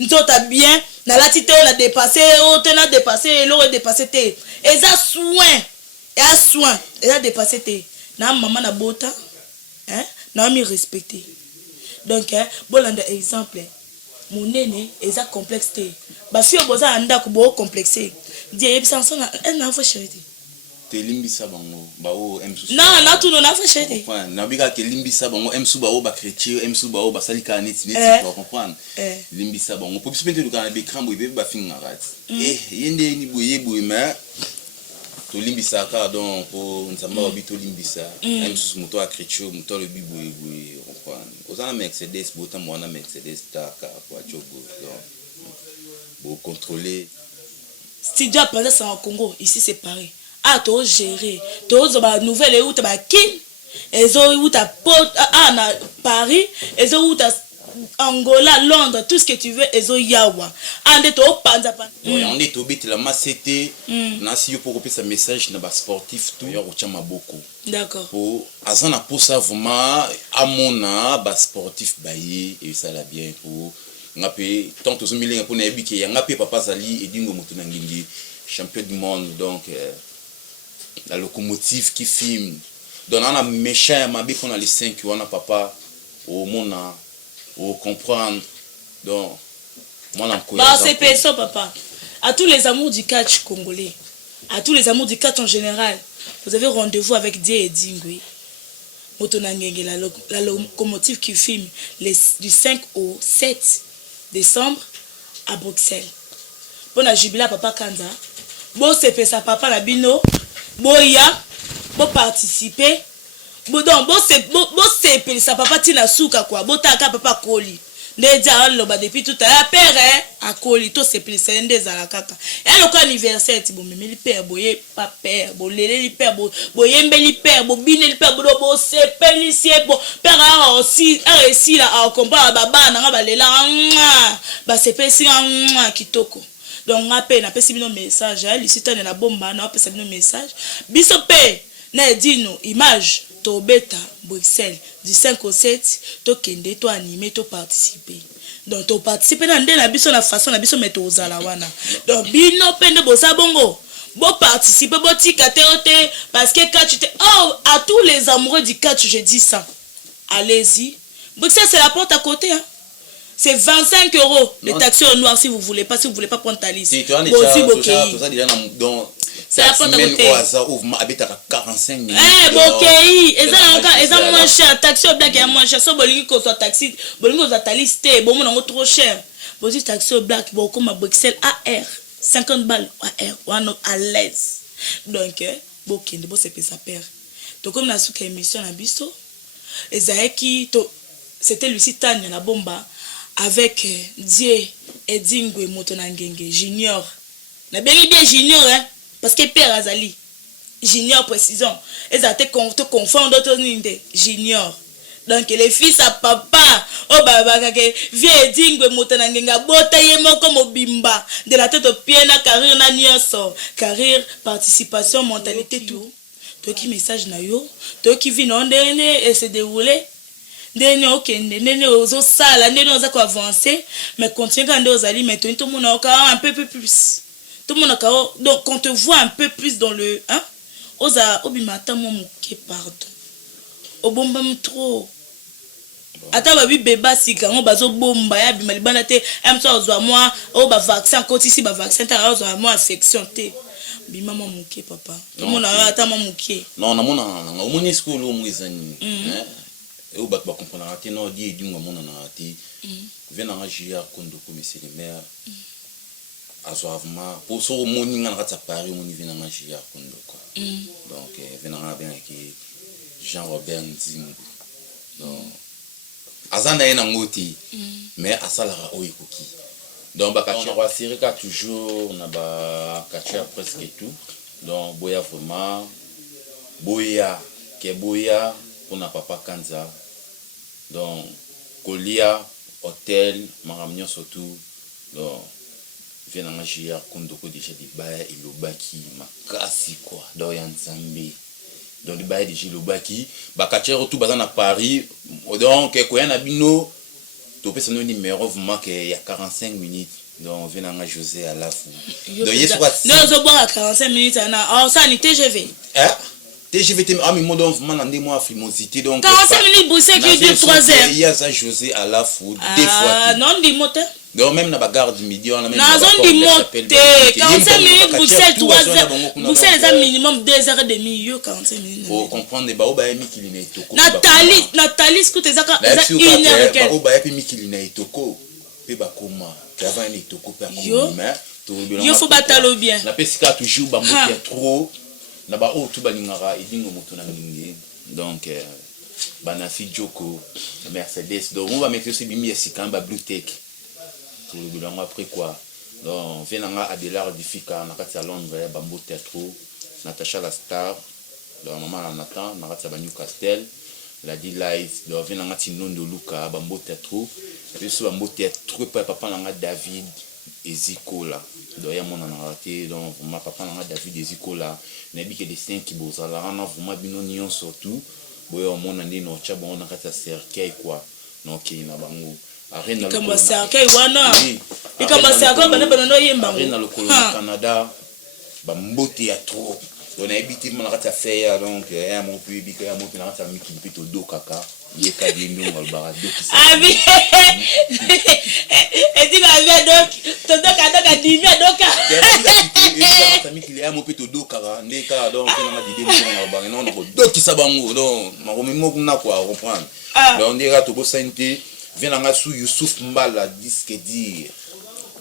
nzota bien na la tite on a dépassé on a dépassé l'aurait dépassé te eza soin eza dépassé te na maman na bota hein na mi respecter donc hein bolanda exemple monene eza complexe te ba fi oboza anda ko bo complexé die ebisa nsona na fo chérie limbisa bango bao emsu na tu na fa chérie na bika ke limbisa bango emsu bao ba chrétien emsu bao ba salika neti tu comprendre limbisa bango pour biso peut-être kana be crambo be ba finga rat yende ni boye mais to limbisa ka donc pour nzamba ba bito limbisa emsu moto a chrétien moto le biboye boye comprendre ozana Mercedes bota mwana Mercedes ta ka kwa chogo donc contrôler studio à Panza en Congo ici c'est pareil. Ah, to gérer. To zoba nouvelle ou ta kin. Ezo ou ta pote na Paris, ezo ou ta Angola, Londres, tout ce que tu veux, ezo yawa. Ande to panza pan. Ande to bit la masete na si yo pour copier sa message na ba sportif tout yo chama beaucoup. D'accord. Pour azana pour ça vraiment amona ba sportif baye et ça la bien pour ngape tant to zomilinga pour na ebike ya ngape papa zali edingo moto na ngingi champion du monde donc la locomotive qui filme donc on a méchant ma bif on a les 5 on a papa au mona au comprendre donc moi on bah c'est perso papa à tous les amours du catch congolais à tous les amours du catch en général vous avez rendez-vous avec Die Edingwe moto na ngenge la locomotive qui filme du 5 au 7 décembre à Bruxelles. Bon a jubilé papa Kanza. Bon c'est sa papa la bino. Boya. Bon participer. Bon donc bon c'est sa papa tina souka quoi. Bon taka papa Koli. Ndeja loba depuis tout à l'heure père a Koli to c'est plus c'est ndeza kaka. Et le anniversaire ti bon memeli père boye pas père bon lele li père boye mbeli père bo bine li père bo c'est pelicier bon père a aussi là a comprendre baba na ba lela ba c'est pesi kitoko. Donc ngape na pesi bino message licita na bomba na pesi bino message biso pe na dino image to beta Bruxelles du 5 au 7 to kende to animer to participer donc to participer na ndela biso na façon na biso meto ozala wana donc bino pende boza bongo bo participer bo tika te parce que catch te à tous les amoureux du catch je dis ça allez-y Bruxelles c'est la porte à côté hein. C'est 25 € les taxis au noir si vous voulez pas prendre ta liste. C'est la porte à côté. Habite à 45 minutes. Bokei, eza moins cher, taxi au black est moins cher. So bolingi ko soit taxi, bolingi ko ta liste, bon mon trop cher. Bozi taxi au black, bon comme à Bruxelles AR, 50 balles AR, on à l'aise. Donc bokende bo c'est sa père. To comme na souka émission na biso, ezaeki to c'était Lucie Tanya na bomba. Avec Die Edingwe Motonangenge Junior. Na bien Junior hein parce que père Azali. Junior précisons. Ils ont te confondre d'autres ninde Junior. Donc les fils à papa oh baba kake vie Edingwe Motonangenga bota yemo comme bimba de la tête au pied na carrière na nyonso carrière participation mentalité tout. Toi qui message na yo, toi qui vit non et se dérouler ndene okende ndene ozo sala ndene oza ko avancer mais continue quand aux ali mais tout le monde a un peu plus tout le monde a donc quand on te voit un peu plus dans le hein oza obimata mo muke pardon obomba trop ata babi beba sika ngo bazo bomba ya bimali bana te amso ozwa moi o ba vaccin koti si ba vaccin ta ozwa moi affection te bima mo muke papa tout le monde a ata mo muke non na mona omoni school o mwizani hein et au bac comprendre raté non dit dunga mona na raté vient na jia kondo comme c'est le maire azovma pour so moni nga na Paris moni vient na jia kondo quoi donc vient na bien qui Jean-Robert Nzimbu donc azanda ena ngoti mais asala oikoki Donc on va serrer toujours na ba kacha presque tout. Donc boya vraiment boya pour na papa Kanza. Donc kolia hôtel maramnyo surtout. Donc vient en agir kondoko déjà des baya ilobaki makasi quoi. Donc yanzambe. Donc les baya déjà ilobaki ba kacha tout bazan à Paris. Donc koya na bino to pesa no numéro vraiment que il y a 45 minutes. Donc vient en José à la fou. Donc il soit non je bois à 45 minutes na ça ni TGV. TGV ah mais moi donc vraiment dans mois frimosité donc 45 minutes bosser qui dure 3 heures. Il y a ça José à la fou deux fois. Ah non di moteur. Donc même dans la gare du midi on a même na zone di moteur 45 minutes bosser 3 heures. Bosser les minimum 2 heures et demie yo 45 minutes. Faut comprendre ba o ba mi kilina itoko. Nathalie écoute ça 1 heure ba o ba mi kilina itoko pe ba koma avant ni itoko pe koma yo faut batalo bien. La pesika toujours ba moteur trop. Na ba o tout balingara idingo moto na ngingi donc banafi Joko Mercedes donc on va mettre aussi bimi esika ba blue tech tout le long après quoi donc venanga Adélard difika na kati ya Londres ba moto trop Natacha la star donc maman Nathan na kati ya Newcastle la dit live donc venanga Tinondo Luka ba moto trop et puis so ba moto trop papa nanga David Ezikola donc ya mona na raté donc ma papa na David Ezikola nabi que des 5 qui bozala na vraiment bino nion surtout boyo mona ndi no cha bon na kata cercueil quoi donc ina bango arena le comme cercueil wana et comme cercueil bana bana yemba arena le Canada ba mbote ya trop donc na ebiti mona kata faire donc ya mon public ya mon na kata miki pito do kaka yeka dingo ngolbara do ki ah oui et dit la vie donc to do ka dimi doka et miki le ya mon pito do kaka ndeka donc na didi ngolbara non do ki sabango donc makomimo kuna quoi reprendre donc ndeka to bo santé vient nga sou Youssouf Mbala disque dire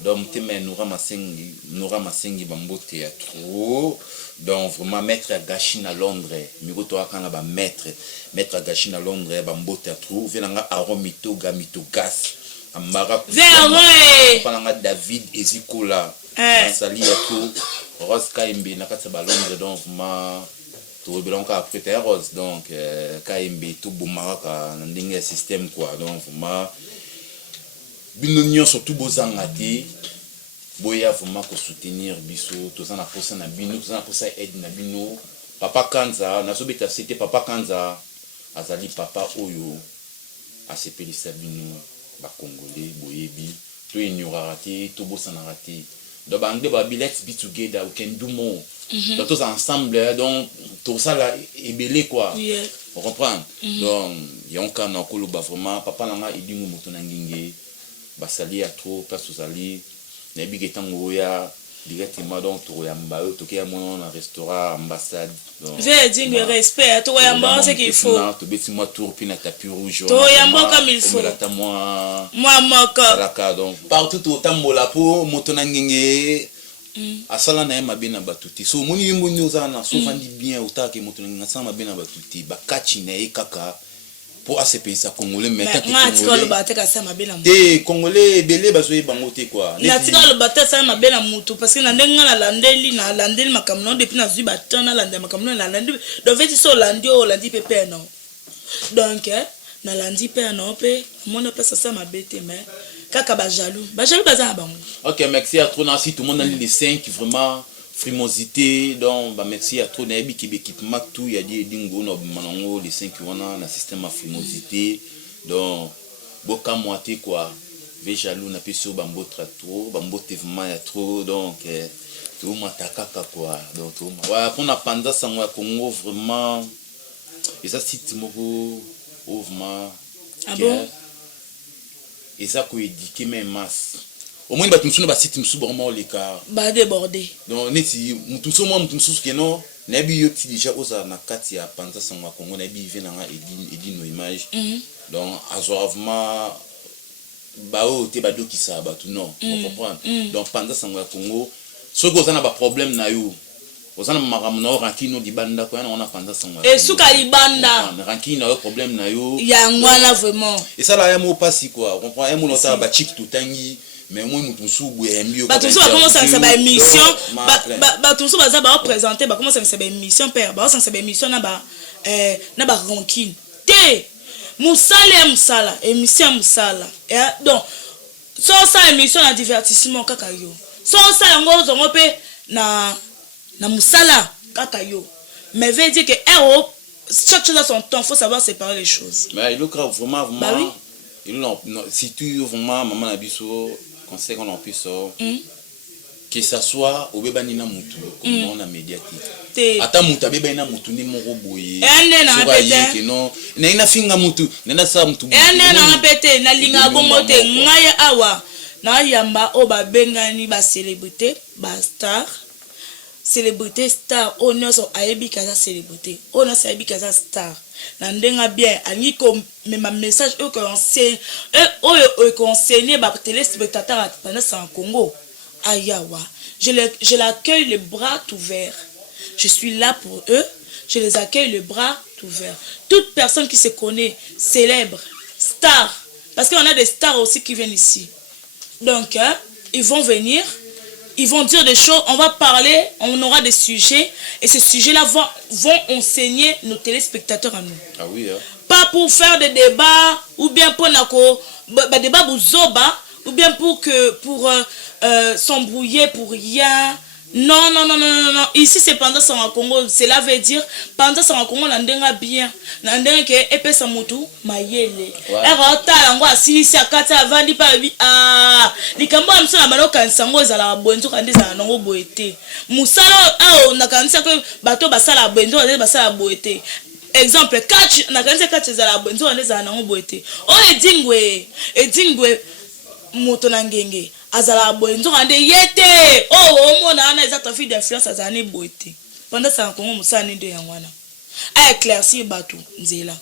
donc teme Noura Masengi bambote ya trop donc vraiment maître Gachine à Londres miko to akana ba maître Gachine à Londres bambote ya trop vient nga Aromito Gas amara vers David Ezikola sali ya tout Rose Kaimbe na kati ba Londres donc vraiment tout belong après terre Rose donc Kaimbe tout bomaka na ndenge système quoi donc vraiment binonion surtout bozangati boya vraiment ko soutenir biso tozana posa na bino tozana posa aide na bino papa Kanza na sobeta c'était papa Kanza azali papa oyo asepelisa bino ba congolais boyebi to ignorera te to bosana raté donc bande ba let's be together we can do more donc tous ensemble donc tout ça là ebelé quoi on comprend donc yonka na koloba vraiment papa nanga idingo moto na ngingé basali ya trop place osali na bi ketango ya directement donc to ya mbao to ke ya mono na restaurant ambassade donc j'ai dit le respect to ya mbao c'est qu'il faut to beti moi tour pina tapis rouge to ya mbao comme il faut la ta moi moko salaka donc partout to tambola po moto na ngingé asala na yema bena batuti so moni yimbo nyoza na so fandi bien otake moto na sama bena batuti bakachi na ekaka pour ACP ça congolais maintenant congolais bateka sama bena te congolais belé bazoye bango te quoi na tika le bateka sama bena mutu parce que na ndenga na landeli makamno depuis na zui batana lande makamno na lande donc fait so landi pepe non donc na landi pe non pe mona pesa sama bete mais kaka ba jaloux baza bango. OK merci à trop nansi tout le monde dans les 5 vraiment frimosité donc bah merci à trop nabi ki équipement tout ya di dingo no manango les 5 wana na système à frimosité donc boka moité quoi ve jaloux na peso bambo trop bambo vraiment ya trop donc tout mataka quoi donc tout ouais pour na panda sango ya Congo vraiment et ça site moko vraiment ah bon et ça ko édiquer même masse au moins batumsu ba site musu vraiment les cas ba débordé donc neti mutumsu keno na bi yoti déjà oza na kati ya panza sango Congo na bi vena nga edin no image donc azovement ba o te ba dokisa ba tout non on comprend donc panza sango Congo so ko za na ba problème na yo ozana makamno rankino libanda ko na panza sango et suka libanda rankino yo problème na yo ya ngwana vraiment et ça là ya mo pasi quoi on comprend un monota ba chic tout tangi mais moi mutu subu embio ba tout ça commence à sa émission ba tout ça ba za présenter ba commence à sa émission père ba sa émission na ba ranking te musala émission musala donc so ça émission na divertissement kaka yo so ça ngo zongo pe na musala kaka yo mais veut dire que chaque chose a son temps, faut savoir séparer les choses. Mais il est vraiment bah oui. Si tu vraiment maman na biso conseil qu'on en puisse que ça soit au bébé nina mutu comme on a médiatique ata mutu bébé na mutu ni moko boye na répéter non na finga mutu na sa mutu na répéter na linga bongo te ngaya awa na yamba o ba bengani ba célébrité ba star célébrité star on so ayebi kaza célébrité on a ayebi kaza star na ndenga bien ani ko même message au conseil au conseiller ba téléspectateurs pendant ça en Congo ayawa je l'accueille les bras ouverts, je suis là pour eux, je les accueille les bras ouverts. Toute personne qui se connaît célèbre star parce qu'on a des stars aussi qui viennent ici, donc ils vont venir. Ils vont dire des choses, on va parler, on aura des sujets, et ces sujets-là vont enseigner nos téléspectateurs à nous. Ah oui, hein? Pas pour faire des débats, ou bien pour débat bouzoba, ou bien pour s'embrouiller pour rien. Non. Ici, c'est pendant ça en Congo. Cela veut dire, pendant ça en Congo, on a bien. On a que épée sa moto, maïele. Erota, l'ango assis, si à kata avandi pa bi les cambo amso na mano kansango ezala bonzo kande za nango boete. Musala on a kanisa que bateau basala bonzo kande basala boete. Exemple, catch na kanisa catch ezala bonzo kande za nango boete. O edingwe moto na ngenge. Azala bonzo kande yete. Mona ana ezata fille d'influence azani boete. Pendant ça en Congo musala ni de yangwana. A éclaircir bateau nzela.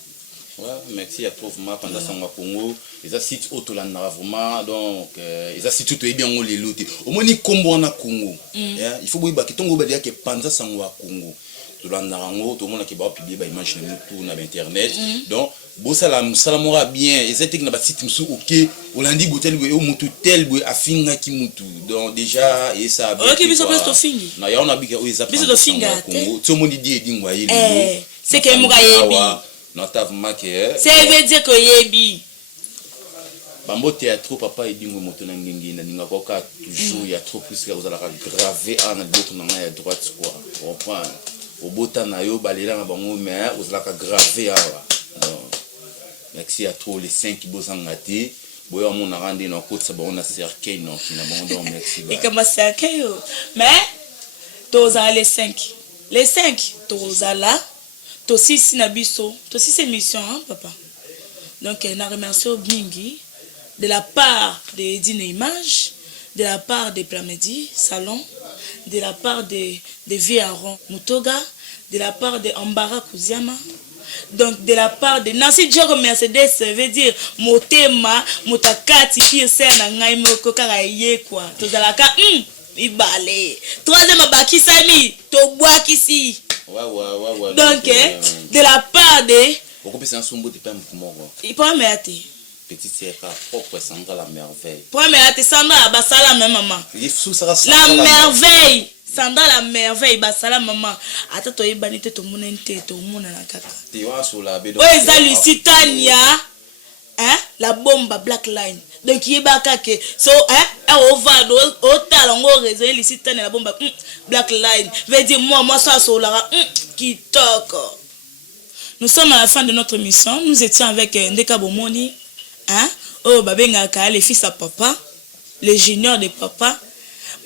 Ouais, merci à toi vraiment pendant ça en Congo. Les sites autoland vraiment donc les sites tout est bien on les loter. Au moins ni combo na Congo. Il faut boire que tongo badia que pendant ça en Congo. Tout là narango tout le monde qui va publier ba image na tout na internet. Donc bo salamora bien et c'était que na ba site msu OK olandi botel bo mutu tel bo afinga ki mutu. Donc déjà et ça OK biso presto fingi. Na ya on a bika o ça biso do finga Congo. Tout le monde dit dingwa yeli. C'est que muka yebi. Notamment que ça veut dire que yebi bambo théâtre papa edingo moto na ngengi na ninga koka toujours ya trop plus que vous allez graver en d'autres na ya droite quoi comprendre au bota na yo balela na bango mais vous allez graver awa merci à trop les 5 qui bossent en gâté boya mon rendre na côte ça bon na cercueil non qui na bon donc merci et comme cercueil mais tous les 5 tous là tous 6 na biso tous 6 émissions hein papa donc na remercie au Bingi de la part de Dine Image, de la part de Plamedi Salon, de la part de Viaron Mutoga, de la part de Ambara Kouziama, donc de la part de Nancy Djoro Mercedes, ça veut dire Motema, Motakati, qui est na ngai moko karaye quoi. Tozalaka ibale. Troisième abaki sami, to bois ici. Ouais. Donc de la part de pourquoi c'est un sombo de pain mort. Il peut mettre petite sœur propre Sandra la merveille. Pour mettre Sandra basala même maman. La merveille. Sandra la merveille basala maman. Ata to ibanite to munente to muna na kaka. Ti wa so la be do. O eza Lusitania. La bombe Black Line. Donc yebaka ke so on va au talongo réseau Lusitania la bombe Black Line. Veut dire moi ça so la qui toque. Nous sommes à la fin de notre mission. Nous étions avec Ndeka Bomoni. Oh babengaka les fils à papa, les juniors de papa,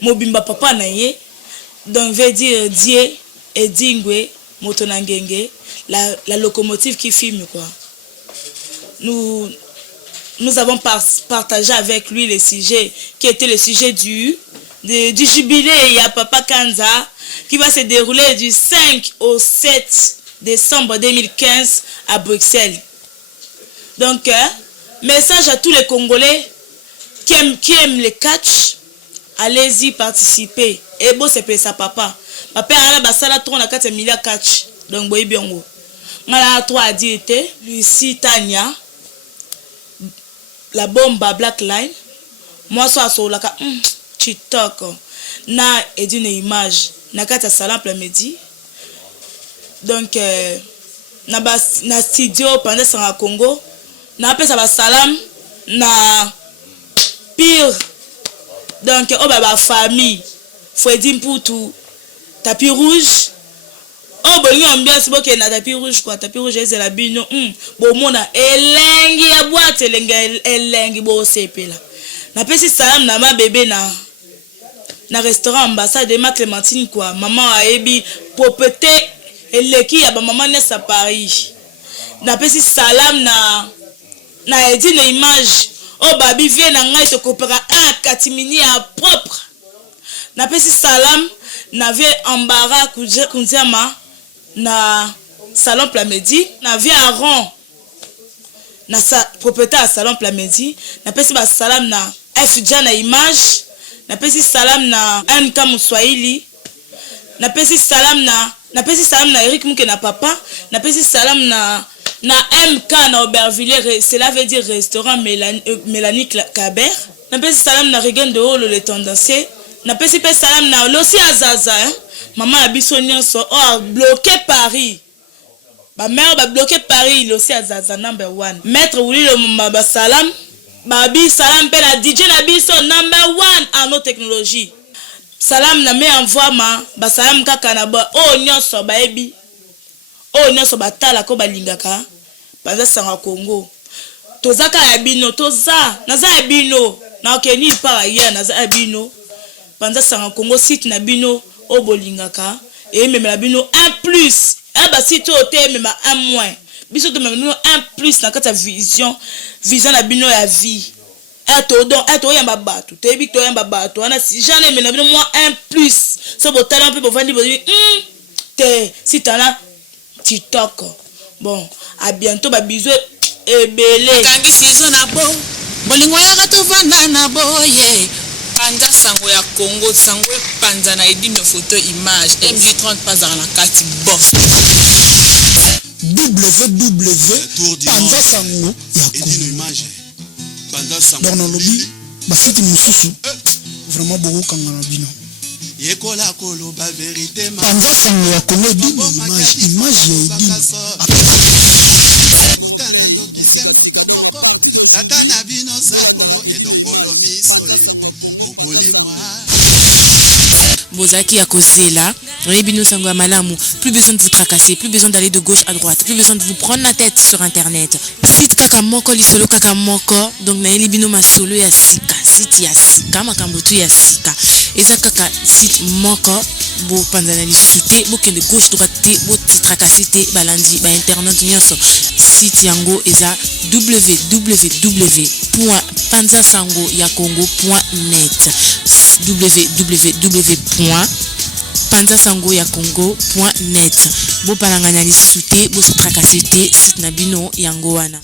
mobimba papa na ye. Donc veut dire Die et Dingwe Motonangenge, la locomotive qui filme quoi. Nous avons partagé avec lui le sujet qui était le sujet du jubilé. Il y a Papa Kanza qui va se dérouler du 5 au 7 décembre 2015 à Bruxelles. Donc message à tous les Congolais qui aiment les catch, allez-y participer. Et bon c'est ça papa. Papa a basala trop na 4 milliards catch. Donc boy biongo. Ngala 3 dit Lucie Tania, la bombe Black Line, moi so asolaka TikTok na edine image na kati ya salon après-midi donc na studio pendant sanga Congo na pesa ba salam na pire donc ba famille Freddy Mputu tapis rouge bolingi ambiance boke na tapis rouge quoi tapis rouge ezela bino bomona elengi ya boîte elengi bo sepela na pesi salam na ma bébé na restaurant ambassade de ma Clémentine quoi maman ayebi propreté eleki ya ba maman nesa Paris na pesi salam na edine image babi vie na ngai to kopera katimini ya propre na pesi salam na vie ambara kunzama na salon Plamedi na vie Aaron na sa propriétaire à salon Plamedi na pesi ba salam na FJ na image na pesi salam na MK Muswahili na pesi salam na Eric Muke na papa na pesi salam na MK na Aubervilliers, cela veut dire restaurant Mélanie Caber na pesi salam na Regen de Holo le tendancier na pesi pe salam na Losi Azaza maman abiso nyonso bloqué Paris ba mère ba bloqué Paris Losi Azaza number 1 maître Wulilo Mamba salam babi salam pe la DJ na biso number 1 en nos technologies salam na me envoie ba salam kaka na ba nyonso ba ebi nyonso batala ko balingaka banza sanga Congo tozaka ya bino naza ya bino na okeni par ailleurs naza ya bino banza sanga Congo site na bino bolingaka et même la bino 1+ ba site ote même 1- biso to même 1+ na kata vision na bino ya vie eto yamba bato tebi to yamba bato ana si jamais mais na bino moi 1+ so botala un peu vandi te sitana TikTok bon à bientôt ba bisou ebele kangi saison na bo bolingo ya to vanda na boye panza sango ya Congo sango panza na edine photo image MG30 pas dans la carte boss panza sango ya edine image panza sango dans le lobby basiti mususu vraiment beaucoup kangana bino yekola koloba vérité panza sango ya Congo edine image ya edine kutana ndokise moto moko tata na bino zakolo edongolo miso okolimwa Bozaki à Kozela, Rebino Sangwa Malamu, plus besoin de vous tracasser, plus besoin d'aller de gauche à droite, plus besoin de vous prendre la tête sur internet. Site Kakamoko, Lisolo Kakamoko, donc na Libino Masolo ya Sika, site ya Sika, Makambotu ya Sika. Et ça kaka site Moko, bo panzana lisute, bo kende gauche droite, bo ti tracasser te balandi ba internet nyonso. Site yango eza www.panzasangoyakongo.net www.panzasangoyakongo.net bo palanganya lisute bo tracasser te site na bino yango wana.